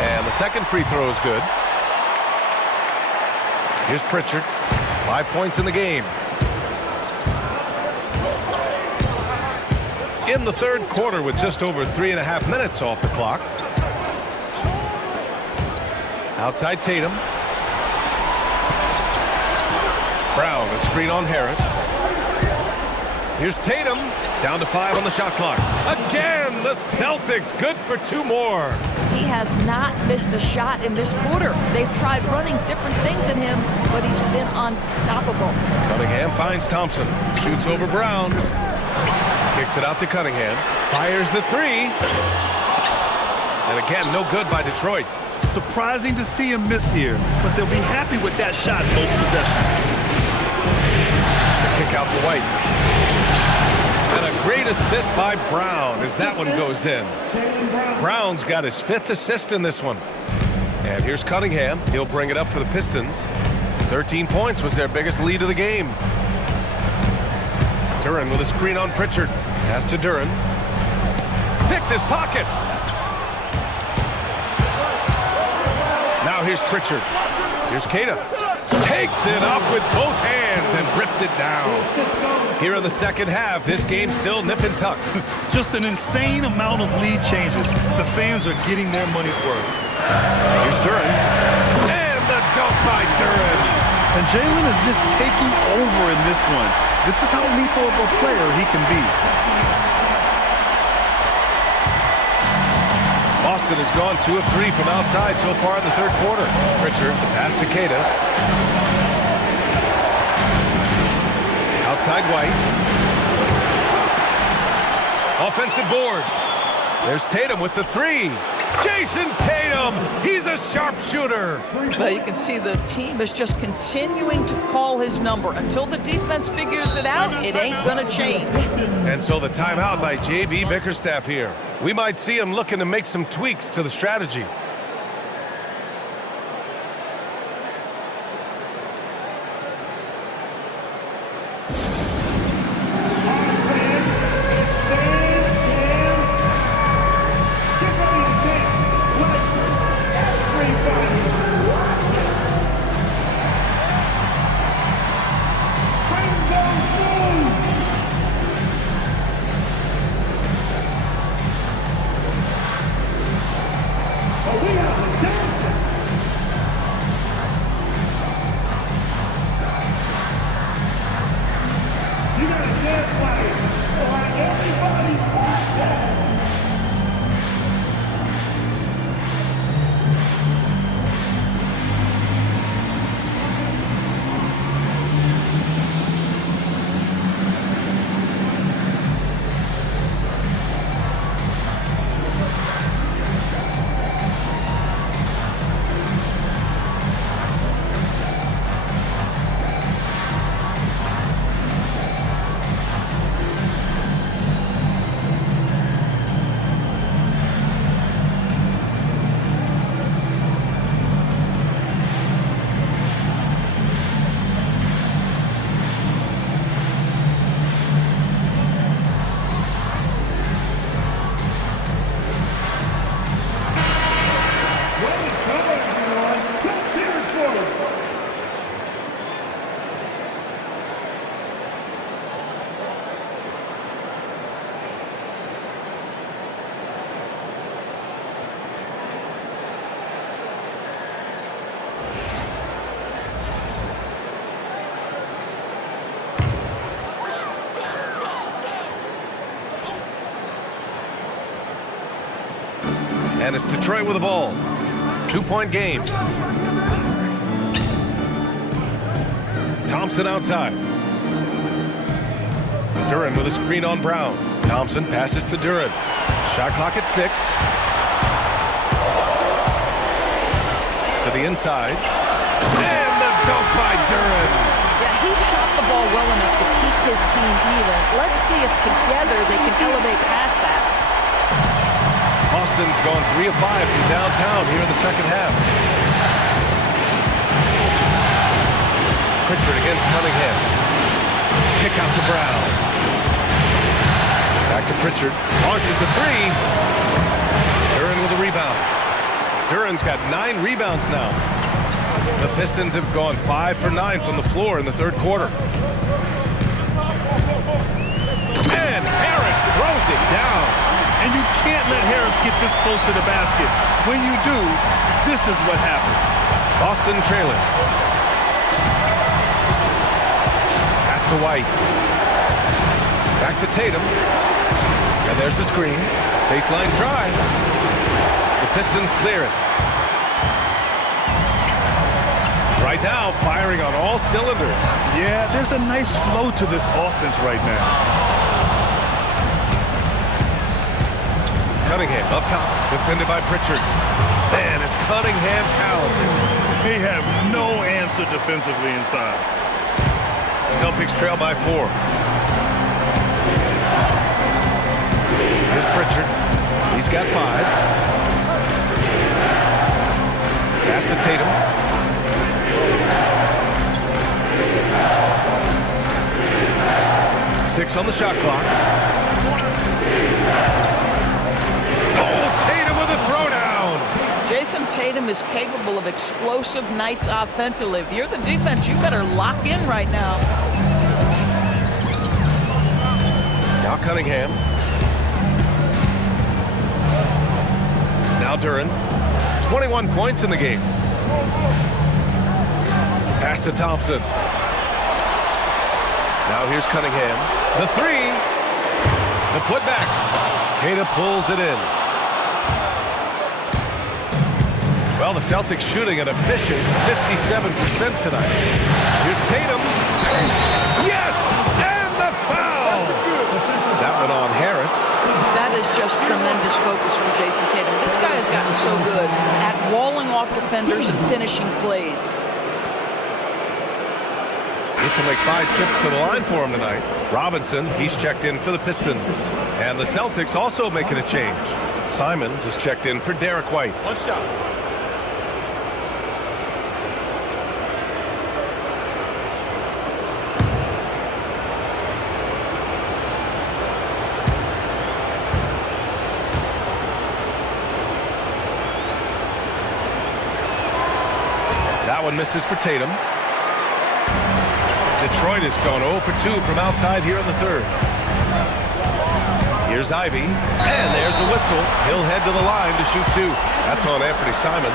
And the second free throw is good. Here's Pritchard. 5 points in the game. In the third quarter with just over 3.5 minutes off the clock. Outside Tatum. Brown, a screen on Harris. Here's Tatum. Down to 5 on the shot clock. Again, the Celtics good for 2 more. He has not missed a shot in this quarter. They've tried running different things at him, but he's been unstoppable. Cunningham finds Thompson. Shoots over Brown. Kicks it out to Cunningham. Fires the three. And again, no good by Detroit. Surprising to see him miss here, but they'll be happy with that shot most possessions. The kick out to White. And a Great assist by Brown as that one goes in. Brown's got his 5th assist in this one. And here's Cunningham. He'll bring it up for the Pistons. 13 points was their biggest lead of the game. Duren with a screen on Pritchard. Pass to Duren. Picked his pocket. Now here's Pritchard. Here's Keita. Takes it up with both hands and rips it down. Here in the second half, this game's still nip and tuck. Just an insane amount of lead changes. The fans are getting their money's worth. Here's Duren. And the dunk by Duren. And Jalen is just taking over in this one. This is how lethal of a player he can be. Boston has gone 2 of 3 from outside so far in the third quarter. Pritchard, the pass to Keita. Outside White. Offensive board. There's Tatum with the 3. Jason Tatum, he's a sharpshooter. Well, you can see the team is just continuing to call his number. Until the defense figures it out, it ain't gonna change. And so the timeout by J.B. Bickerstaff here. We might see him looking to make some tweaks to the strategy. And it's Detroit with the ball. 2-point game. Thompson outside. Duren with a screen on Brown. Thompson passes to Duren. Shot clock at 6. To the inside. And the dunk by Duren. Yeah, he shot the ball well enough to keep his teams even. Let's see if together they can elevate past that. Boston's gone 3 of 5 from downtown here in the second half. Pritchard against Cunningham. Kick out to Brown. Back to Pritchard. Launches a 3. Duren with a rebound. Duren's got 9 rebounds now. The Pistons have gone 5 for 9 from the floor in the third quarter. And Harris throws it down. And you can't let Harris get this close to the basket. When you do, this is what happens. Boston trailing. Pass to White. Back to Tatum. And there's the screen. Baseline try. The Pistons clear it. Right now, firing on all cylinders. Yeah, there's a nice flow to this offense right now. Cunningham up top, defended by Pritchard. Man, is Cunningham talented. They have no answer defensively inside. Celtics trail by 4. Pritchard. He's got 5. Pass to Tatum. Six on the shot clock. Oh, Tatum with a throwdown. Jason Tatum is capable of explosive nights offensively. If you're the defense, you better lock in right now. Now Cunningham. Now Duren. 21 points in the game. Pass to Thompson. Now here's Cunningham. The 3. The putback. Queta pulls it in. Well, the Celtics shooting an efficient 57% tonight. Here's Tatum. Yes! And the foul! That went on Harris. That is just tremendous focus from Jason Tatum. This guy has gotten so good at walling off defenders and finishing plays. This will make 5 trips to the line for him tonight. Robinson, he's checked in for the Pistons. And the Celtics also making a change. Simons is checked in for Derek White. One shot. That one misses for Tatum. Detroit has gone 0 for 2 from outside here in the 3rd. Here's Ivy, and there's a whistle. He'll head to the line to shoot 2. That's on Anthony Simons.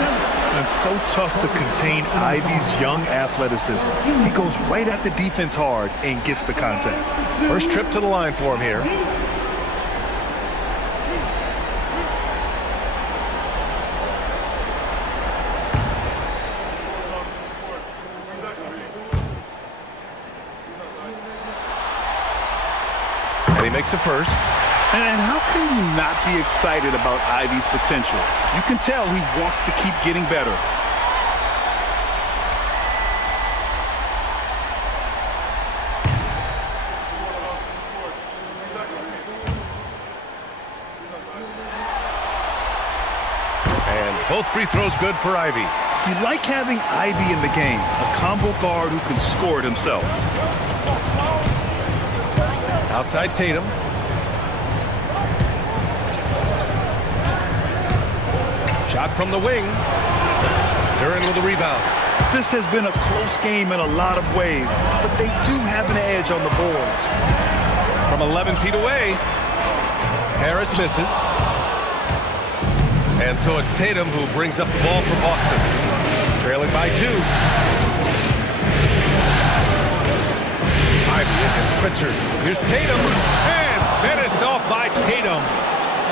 It's so tough to contain Ivy's young athleticism. He goes right at the defense hard and gets the contact. First trip to the line for him here. And he makes a first. And how can you not be excited about Ivy's potential? You can tell he wants to keep getting better. And both free throws good for Ivy. You like having Ivy in the game, a combo guard who can score it himself. Outside Tatum. Shot from the wing. Duren with the rebound. This has been a close game in a lot of ways, but they do have an edge on the boards. From 11 feet away, Harris misses. And so it's Tatum who brings up the ball for Boston. Trailing by 2. Ivy against Pritchard. Here's Tatum, and finished off by Tatum.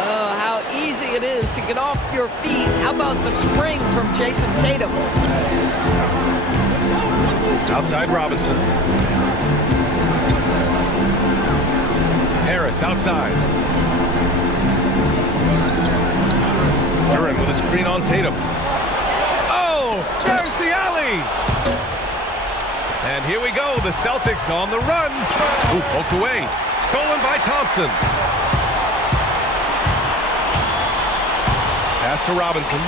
Oh, how easy it is to get off your feet. How about the spring from Jason Tatum? Outside Robinson. Harris outside. Duren with a screen on Tatum. Oh, there's the alley. And here we go, the Celtics on the run. Ooh, poked away. Stolen by Thompson. Pass to Robinson.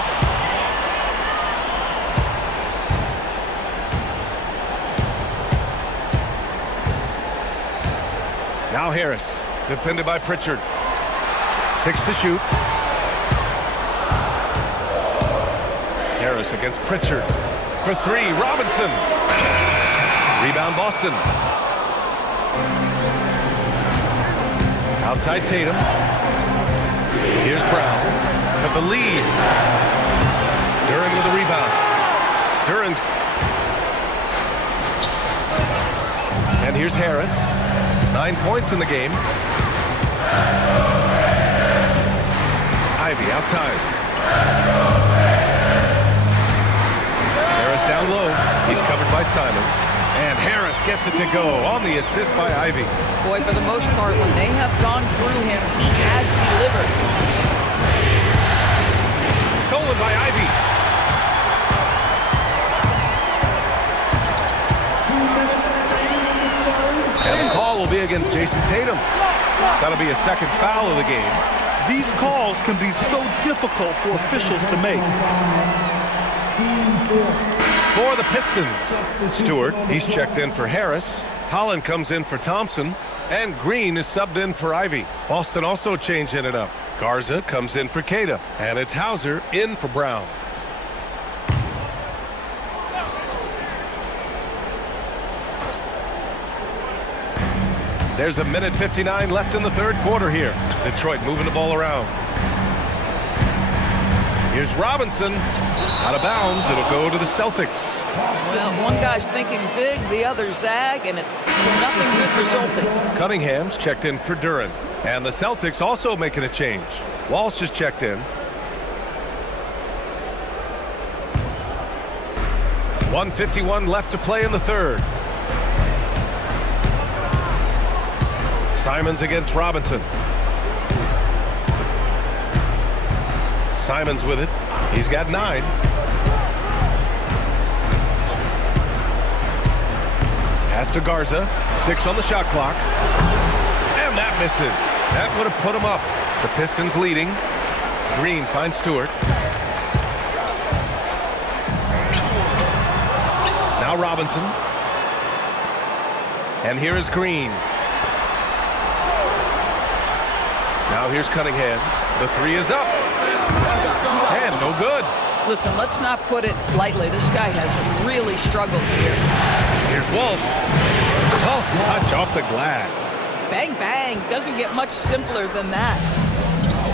Now Harris, defended by Pritchard. 6 to shoot. Harris against Pritchard. For 3, Robinson. Rebound Boston. Outside Tatum. Here's Brown for the lead. Duren with the rebound. Duren's. And here's Harris. 9 points in the game. Ivy outside. Harris down low. He's covered by Simons. And Harris gets it to go on the assist by Ivy. Boy, for the most part, when they have gone through him, he has delivered. Stolen by Ivy. And the call will be against Jason Tatum. That'll be a second foul of the game. These calls can be so difficult for officials to make. For the Pistons, Stewart, he's checked in for Harris. Holland comes in for Thompson. And Green is subbed in for Ivy. Boston also changing it up. Garza comes in for Queta. And it's Hauser in for Brown. There's a minute 59 left in the third quarter here. Detroit moving the ball around. Here's Robinson. Out of bounds. It'll go to the Celtics. Well, one guy's thinking zig, the other zag, and it's nothing good resulting. Cunningham's checked in for Duran. And the Celtics also making a change. Walsh is checked in. 1:51 left to play in the third. Simons against Robinson. Simons with it. He's got 9. Pass to Garza. 6 on the shot clock. And that misses. That would have put him up. The Pistons leading. Green finds Stewart. Now Robinson. And here is Green. Now here's Cunningham. The 3 is up. And no good. Listen, let's not put it lightly. This guy has really struggled here. Here's Walsh. Soft touch off the glass. Bang, bang. Doesn't get much simpler than that.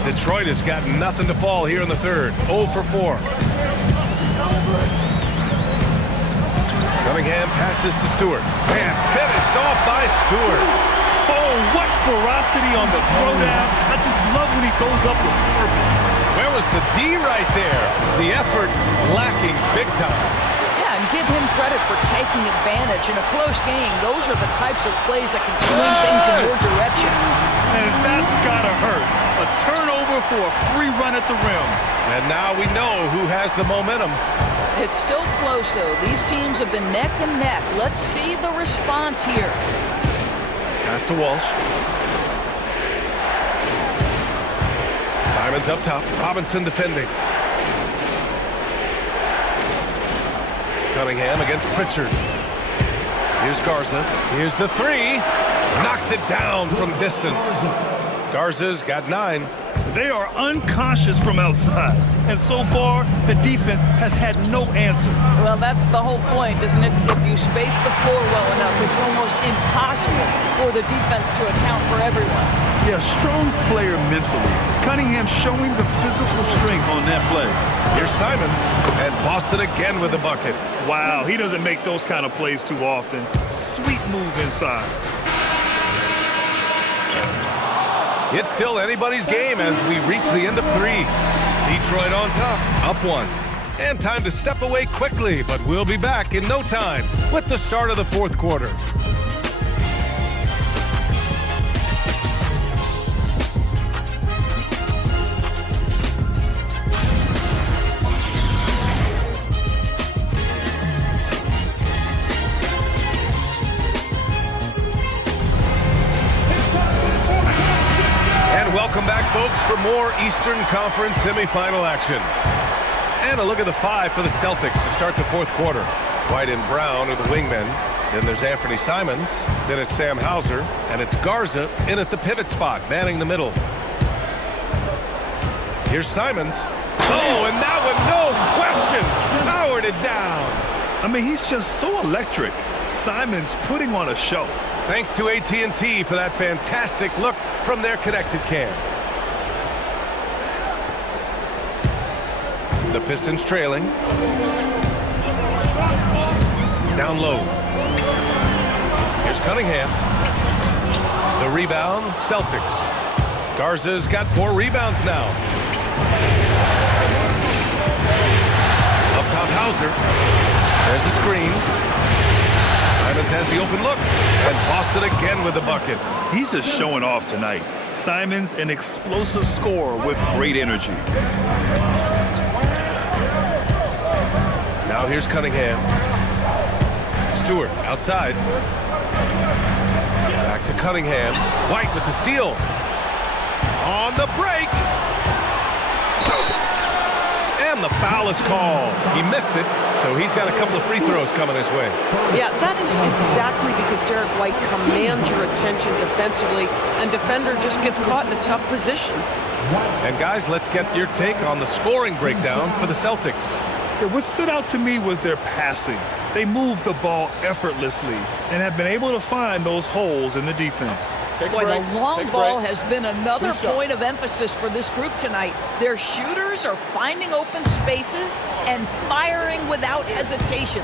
Detroit has got nothing to fall here in the third. 0 for 4. Cunningham passes to Stewart. And finished off by Stewart. Oh, what ferocity on the throwdown. I just love when he goes up with purpose. Where was the D right there? The effort lacking big time. Yeah, and give him credit for taking advantage. In a close game, those are the types of plays that can swing things in your direction. And that's gotta hurt. A turnover for a free run at the rim. And now we know who has the momentum. It's still close, though. These teams have been neck and neck. Let's see the response here. Pass to Walsh. Simons up top. Robinson defending. Cunningham against Pritchard. Here's Garza. Here's the 3. Knocks it down from distance. Garza's got 9. They are unconscious from outside. And so far, the defense has had no answer. Well, that's the whole point, isn't it? If you space the floor well enough, it's almost impossible for the defense to account for everyone. Yeah, strong player mentally. Cunningham showing the physical strength on that play. Here's Simons. And Boston again with the bucket. Wow, he doesn't make those kind of plays too often. Sweet move inside. It's still anybody's game as we reach the end of 3. Detroit on top, up 1. And time to step away quickly, but we'll be back in no time with the start of the fourth quarter. Welcome back, folks, for more Eastern Conference semifinal action. And a look at the 5 for the Celtics to start the fourth quarter. White and Brown are the wingmen. Then there's Anthony Simons. Then it's Sam Hauser. And it's Garza in at the pivot spot, manning the middle. Here's Simons. Oh, and that one, no question, powered it down. I mean, he's just so electric. Simons putting on a show. Thanks to AT&T for that fantastic look from their connected cam. The Pistons trailing. Down low. Here's Cunningham. The rebound, Celtics. Garza's got 4 rebounds now. Up top, Hauser. There's the screen. Simons has the open look, and Boston again with the bucket. He's just showing off tonight. Simons, an explosive scorer with great energy. Now here's Cunningham. Stewart outside. Back to Cunningham. White with the steal. On the break. And the foul is called. He missed it, so he's got a couple of free throws coming his way. Yeah, that is exactly because Derek White commands your attention defensively, and defender just gets caught in a tough position. And guys, let's get your take on the scoring breakdown for the Celtics. Yeah, what stood out to me was their passing. They moved the ball effortlessly and have been able to find those holes in the defense. Boy, the long ball has been another point of emphasis for this group tonight. Their shooters are finding open spaces and firing without hesitation.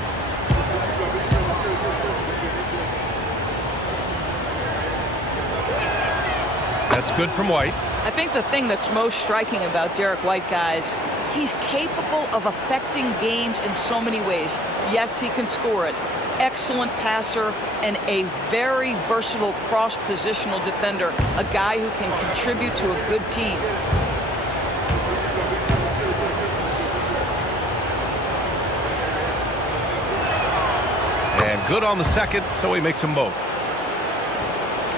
That's good from White. I think the thing that's most striking about Derek White, guys, he's capable of affecting games in so many ways. Yes, he can score it. Excellent passer and a very versatile cross-positional defender, a guy who can contribute to a good team. And good on the second, so he makes them both.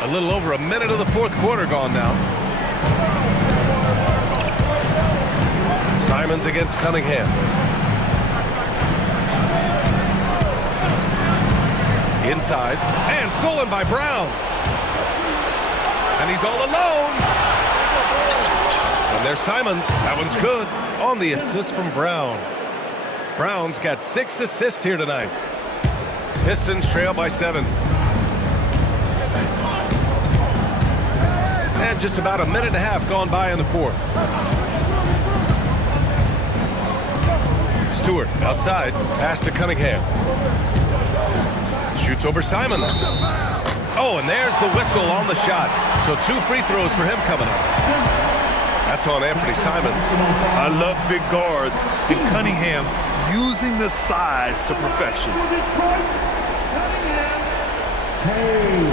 A little over a minute of the fourth quarter gone now. Simons against Cunningham. Inside, and stolen by Brown. And he's all alone. And there's Simons. That one's good. On the assist from Brown. Brown's got 6 assists here tonight. Pistons trail by 7. And just about a minute and a half gone by in the fourth. Stewart outside, pass to Cunningham. Shoots over Simons. Oh, and there's the whistle on the shot. So 2 free throws for him coming up. That's on Anthony Simons. I love big guards, and Cunningham using the size to perfection. Hey,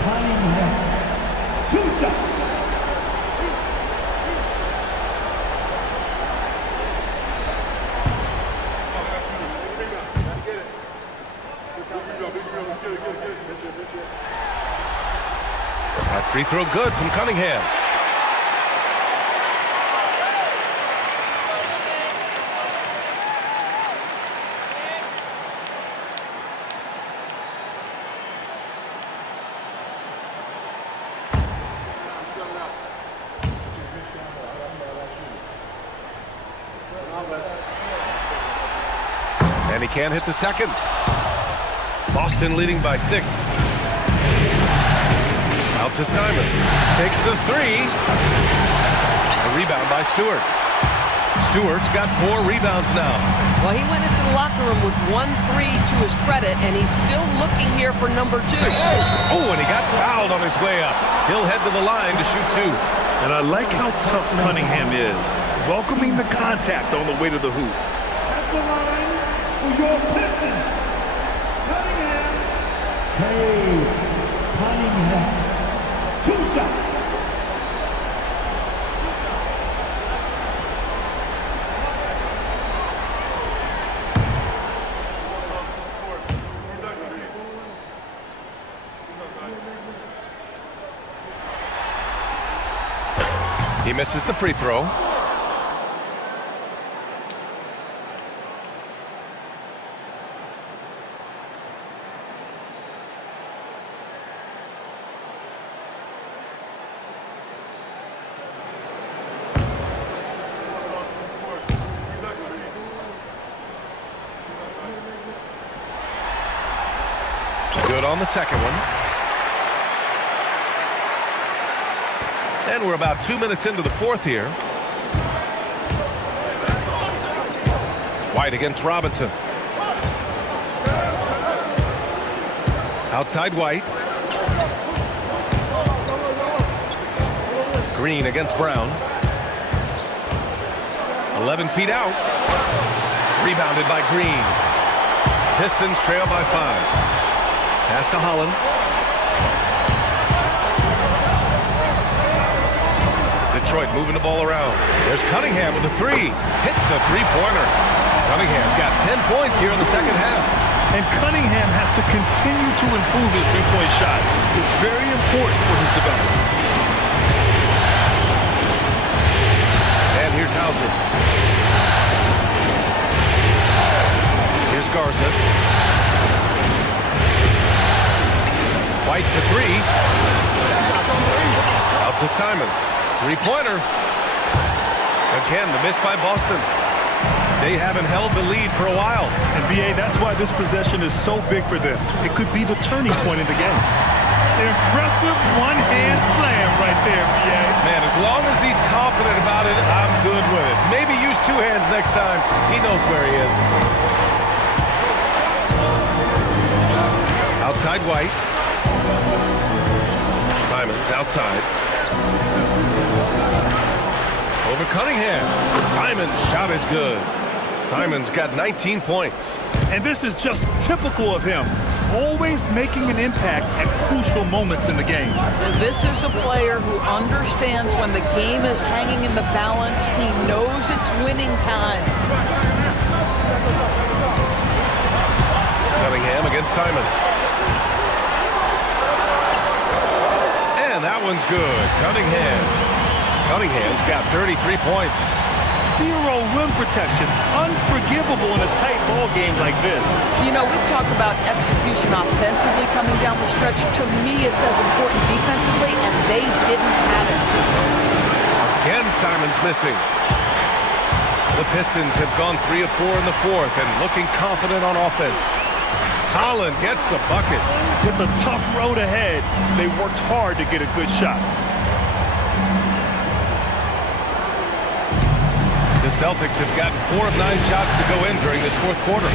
Cunningham. 2 shots. That free throw good from Cunningham. And he can't hit the second. Boston leading by 6. Out to Simon. Takes the 3. A rebound by Stewart. Stewart's got 4 rebounds now. Well, he went into the locker room with 1-3 to his credit, and he's still looking here for number 2. Oh, and he got fouled on his way up. He'll head to the line to shoot 2. And I like how tough Cunningham is, welcoming the contact on the way to the hoop. At the line for your Pistons, Cunningham. Hey, Cunningham. 2 shots. He misses the free throw. Good on the second one. And we're about 2 minutes into the fourth here. White against Robinson. Outside White. Green against Brown. 11 feet out. Rebounded by Green. Pistons trail by 5. Pass to Holland. Detroit moving the ball around. There's Cunningham with a 3. Hits a 3-pointer. Cunningham's got 10 points here in the second half. And Cunningham has to continue to improve his 3-point shot. It's very important for his development. And here's Hauser. Here's Garza. White for three. Out to Simons. Three-pointer. Again, the miss by Boston. They haven't held the lead for a while. And BA, that's why this possession is so big for them. It could be the turning point in the game. Impressive one-hand slam right there, BA. Man, as long as he's confident about it, I'm good with it. Maybe use two hands next time. He knows where he is. Outside White. Simons outside. Over Cunningham. Simon's shot is good. Simon's got 19 points. And this is just typical of him. Always making an impact at crucial moments in the game. This is a player who understands when the game is hanging in the balance. He knows it's winning time. Cunningham against Simons. And that one's good. Cunningham's got 33 points. Zero rim protection. Unforgivable in a tight ball game like this. You know, we talk about execution offensively coming down the stretch. To me, it's as important defensively, and they didn't have it. Again, Simons missing. The Pistons have gone 3 of 4 in the fourth and looking confident on offense. Holland gets the bucket. With a tough road ahead, they worked hard to get a good shot. The Celtics have gotten 4 of 9 shots to go in during this fourth quarter.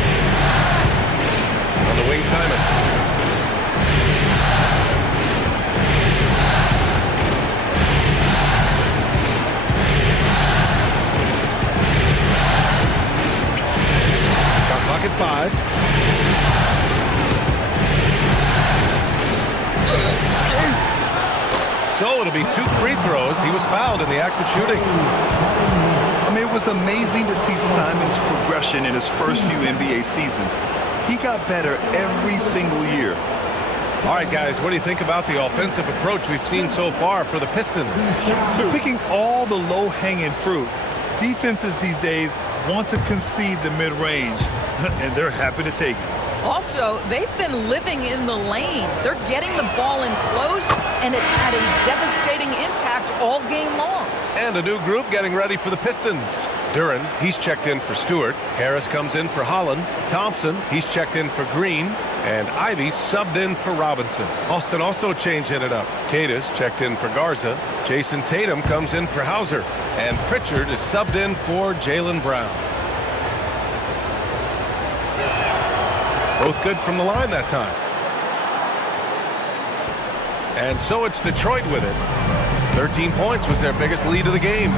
On the wing, Simons. Shot clock at 5. So it'll be 2 free throws. He was fouled in the act of shooting. I mean, it was amazing to see Simon's progression in his first few NBA seasons. He got better every single year. All right, guys, what do you think about the offensive approach we've seen so far for the Pistons? Picking all the low-hanging fruit. Defenses these days want to concede the mid-range, and they're happy to take it. Also, they've been living in the lane. They're getting the ball in close, and it's had a devastating impact all game long. And a new group getting ready for the Pistons. Duren, he's checked in for Stewart. Harris comes in for Holland. Thompson, he's checked in for Green. And Ivy subbed in for Robinson. Austin also changing it up. Cadiz checked in for Garza. Jason Tatum comes in for Hauser. And Pritchard is subbed in for Jaylen Brown. Both good from the line that time. And so it's Detroit with it. 13 points was their biggest lead of the game.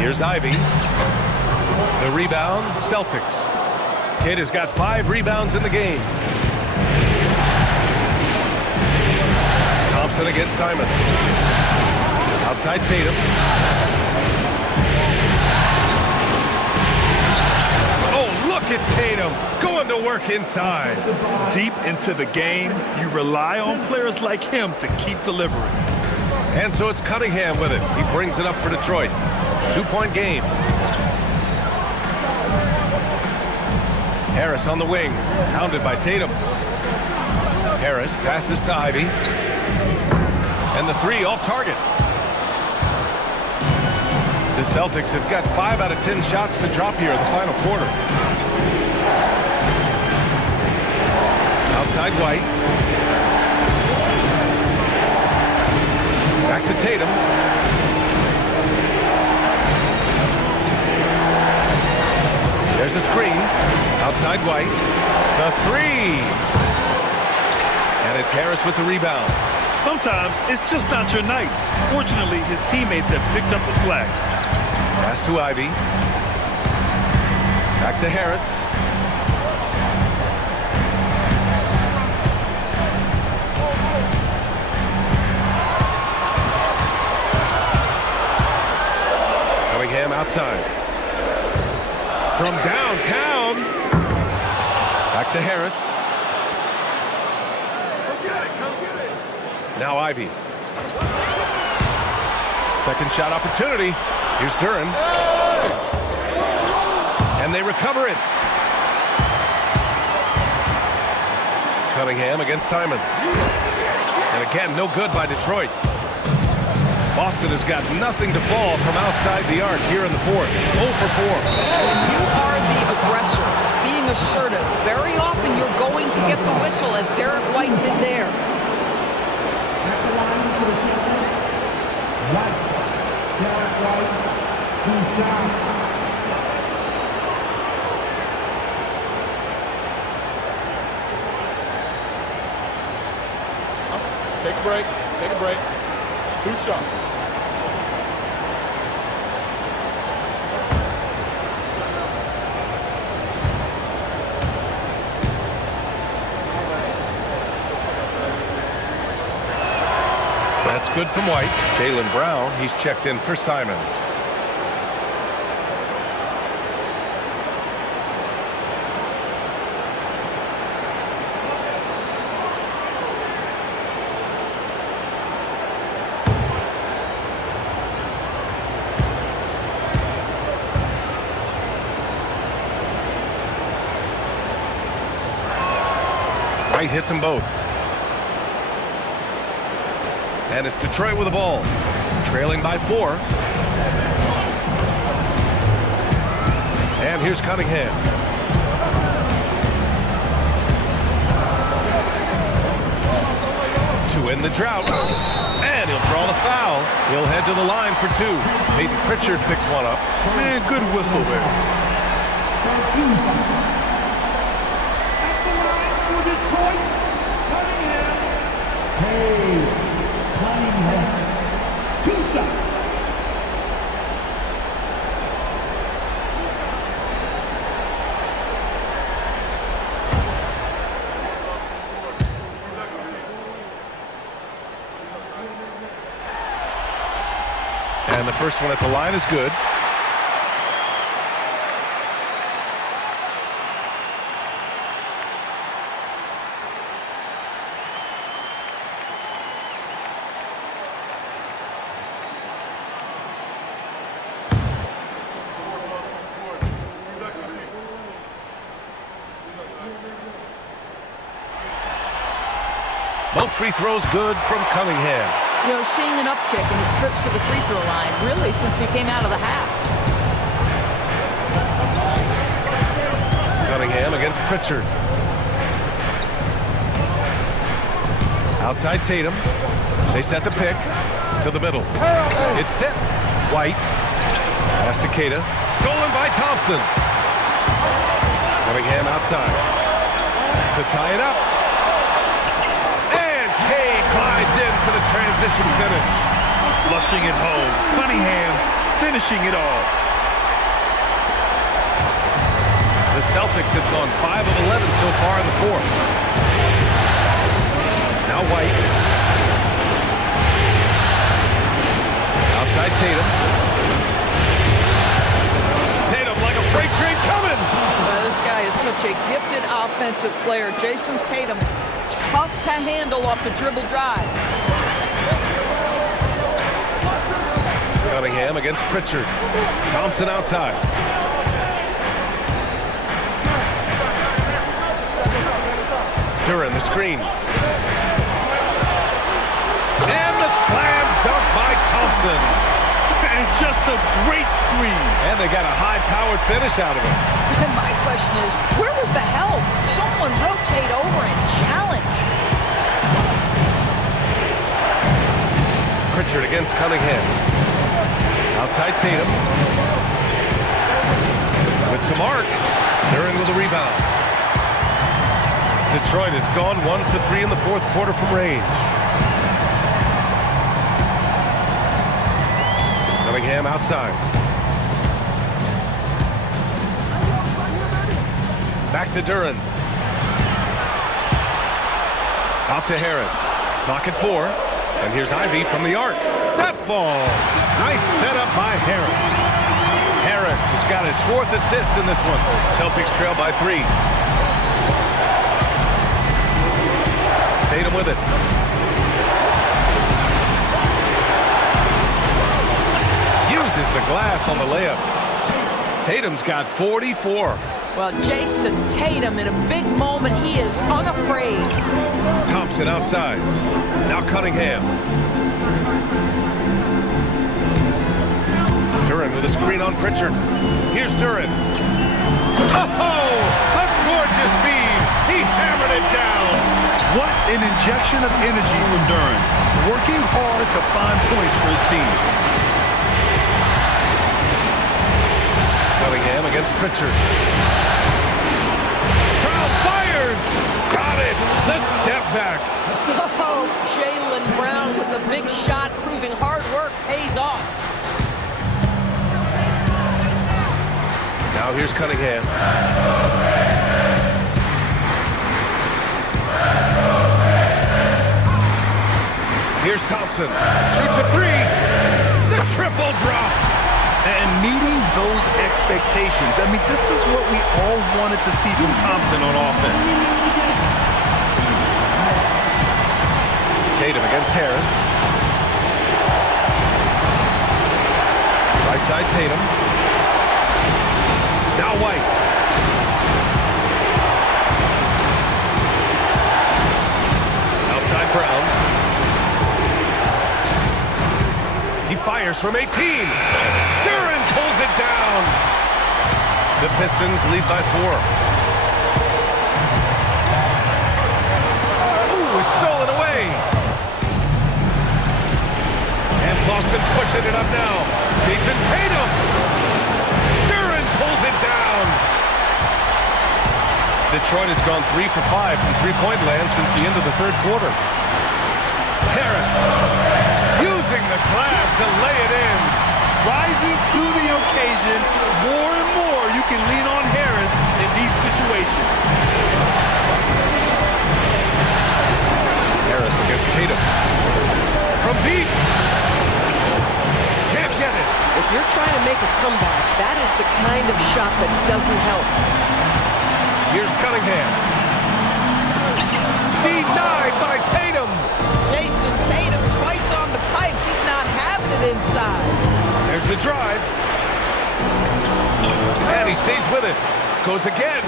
Here's Ivy. The rebound, Celtics. Kid has got 5 rebounds in the game. Thompson against Simons. Outside Tatum. Look at Tatum going to work inside. Deep into the game, you rely on players like him to keep delivering. And so it's Cunningham with it. He brings it up for Detroit. 2-point game. Harris on the wing, pounded by Tatum. Harris passes to Ivy. And the 3 off target. The Celtics have got 5 out of 10 shots to drop here in the final quarter. Outside White. Back to Tatum. There's a screen. Outside White. The 3. And it's Harris with the rebound. Sometimes it's just not your night. Fortunately, his teammates have picked up the slack. Pass to Ivy. Back to Harris. Cunningham outside. From downtown. Back to Harris. Now Ivy. Second shot opportunity. Here's Duren. And they recover it. Cunningham against Simons. And again, no good by Detroit. Boston has got nothing to fall from outside the arc here in the fourth. 0 for 4. When you are the aggressor, being assertive, very often you're going to get the whistle, as Derek White did there. At the line for the Celtics, White. Derek White, 2 shots. Take a break. Take a break. 2 shots. That's good from White. Jaylen Brown, he's checked in for Simons. White hits them both. And it's Detroit with the ball, trailing by 4. And here's Cunningham. To end the drought. And he'll draw the foul. He'll head to the line for 2. Peyton Pritchard picks one up. Man, good whistle there. Detroit, Cunningham. Hey, Cunningham. 2 shots. And the first one at the line is good. Both free throws good from Cunningham. You know, seeing an uptick in his trips to the free throw line, really, since we came out of the half. Cunningham against Pritchard. Outside Tatum. They set the pick to the middle. It's tipped. White. Pass to Queta. Stolen by Thompson. Cunningham outside. To tie it up. Glides in for the transition finish. Flushing it home. Cunningham finishing it off. The Celtics have gone 5 of 11 so far in the fourth. Now White. Outside Tatum. Tatum like a freight train coming. This guy is such a gifted offensive player. Jason Tatum, tough to handle off the dribble drive. Cunningham against Pritchard. Thompson outside. Duren the screen. And the slam dunk by Thompson. And just a great screen. And they got a high-powered finish out of it. And my question is, where was the help? Someone rotate over and challenge. Pritchard against Cunningham. Outside Tatum. With some arc. Duren with a rebound. Detroit has gone 1 for 3 in the fourth quarter from range. Cunningham outside. Back to Duren. Out to Harris. Clock at 4. And here's Ivy from the arc. That falls. Nice setup by Harris. Harris has got his 4th assist in this one. Celtics trail by 3. Tatum with it. the glass on the layup. Tatum's got 44. Well, Jason Tatum, in a big moment, he is unafraid. Thompson outside. Now Cunningham. Duren with a screen on Pritchard. Here's Duren. Oh, a gorgeous feed. He hammered it down. What an injection of energy from Duren. Working hard to find points for his team. Cunningham against Pritchard. Brown fires. Got it. The step back. Oh, Jaylen Brown with a big shot, proving hard work pays off. Now here's Cunningham. Here's Thompson. Shoots a three. The triple drops. And meeting those expectations. I mean, this is what we all wanted to see from Thompson on offense. Tatum against Harris. Right side Tatum. Now White. Outside Brown. He fires from 18. Duren pulls it down. The Pistons lead by 4. Ooh, it's stolen away. And Boston pushing it up now. Jason Tatum. Duren pulls it down. Detroit has gone 3 for 5 from three-point land since the end of the third quarter. Harris using the glass to lay it in. Rising to the occasion. More and more you can lean on Harris in these situations. Harris against Tatum. From deep. Can't get it. If you're trying to make a comeback, that is the kind of shot that doesn't help. Here's Cunningham. Denied by Tatum. Jason Tatum twice on the pipes. He's not having it inside. There's the drive. And he stays with it. Goes again.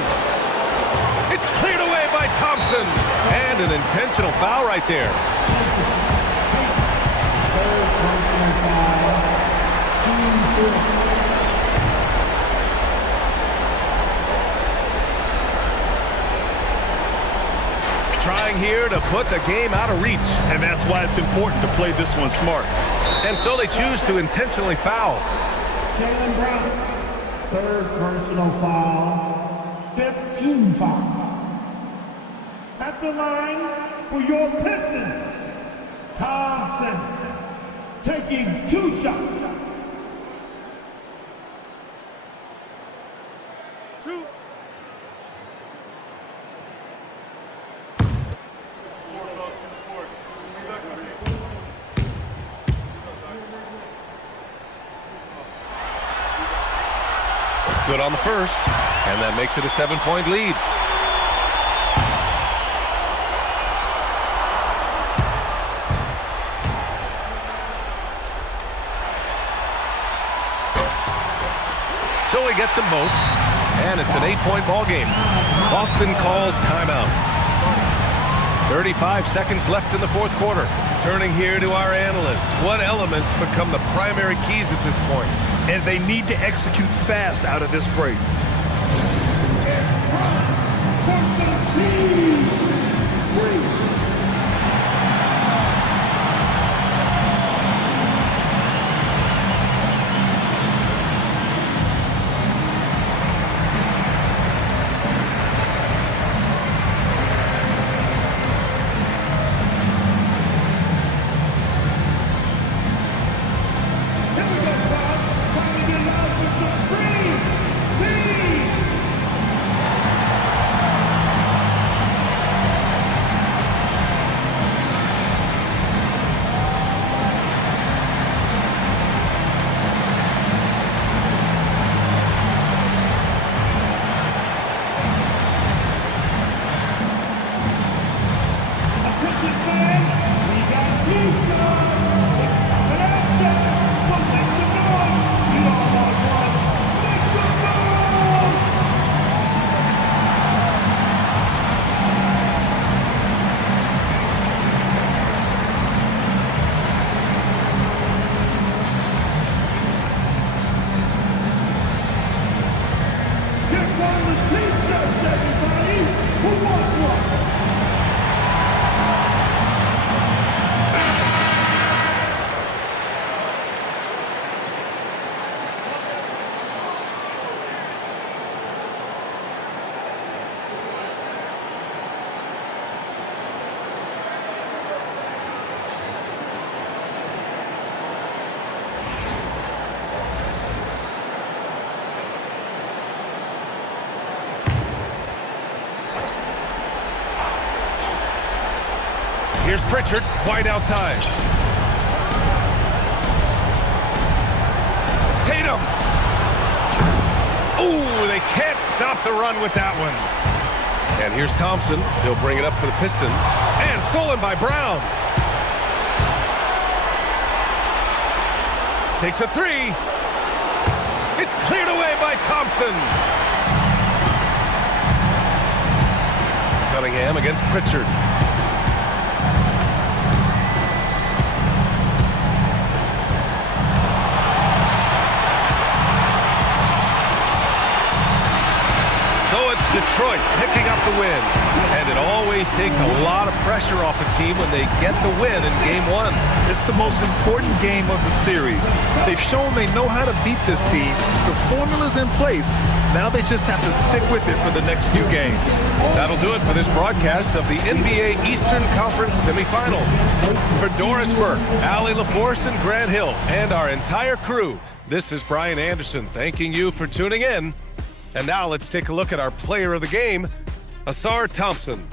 It's cleared away by Thompson. And an intentional foul right there. Trying here to put the game out of reach. And that's why it's important to play this one smart. And so they choose to intentionally foul. Jaylen Brown, third personal foul, 5th team foul. At the line for your Pistons, Thompson, taking 2 shots. 2. Good on the first, and that makes it a 7-point lead. So he gets them both, and it's an 8-point ball game. Boston calls timeout. 35 seconds left in the fourth quarter. Turning here to our analyst. What elements become the primary keys at this point? And they need to execute fast out of this break. Here we go, Bob. Trying to get out with some free. Here's Pritchard, White outside. Tatum. Ooh, they can't stop the run with that one. And here's Thompson. He'll bring it up for the Pistons. And stolen by Brown. Takes a three. It's cleared away by Thompson. Cunningham against Pritchard. So it's Detroit picking up the win. And it always takes a lot of pressure off a team when they get the win in Game 1. It's the most important game of the series. They've shown they know how to beat this team. The formula's in place. Now they just have to stick with it for the next few games. That'll do it for this broadcast of the NBA Eastern Conference semifinals. For Doris Burke, Allie LaForce, and Grant Hill, and our entire crew, this is Brian Anderson thanking you for tuning in. And now let's take a look at our player of the game, Ausar Thompson.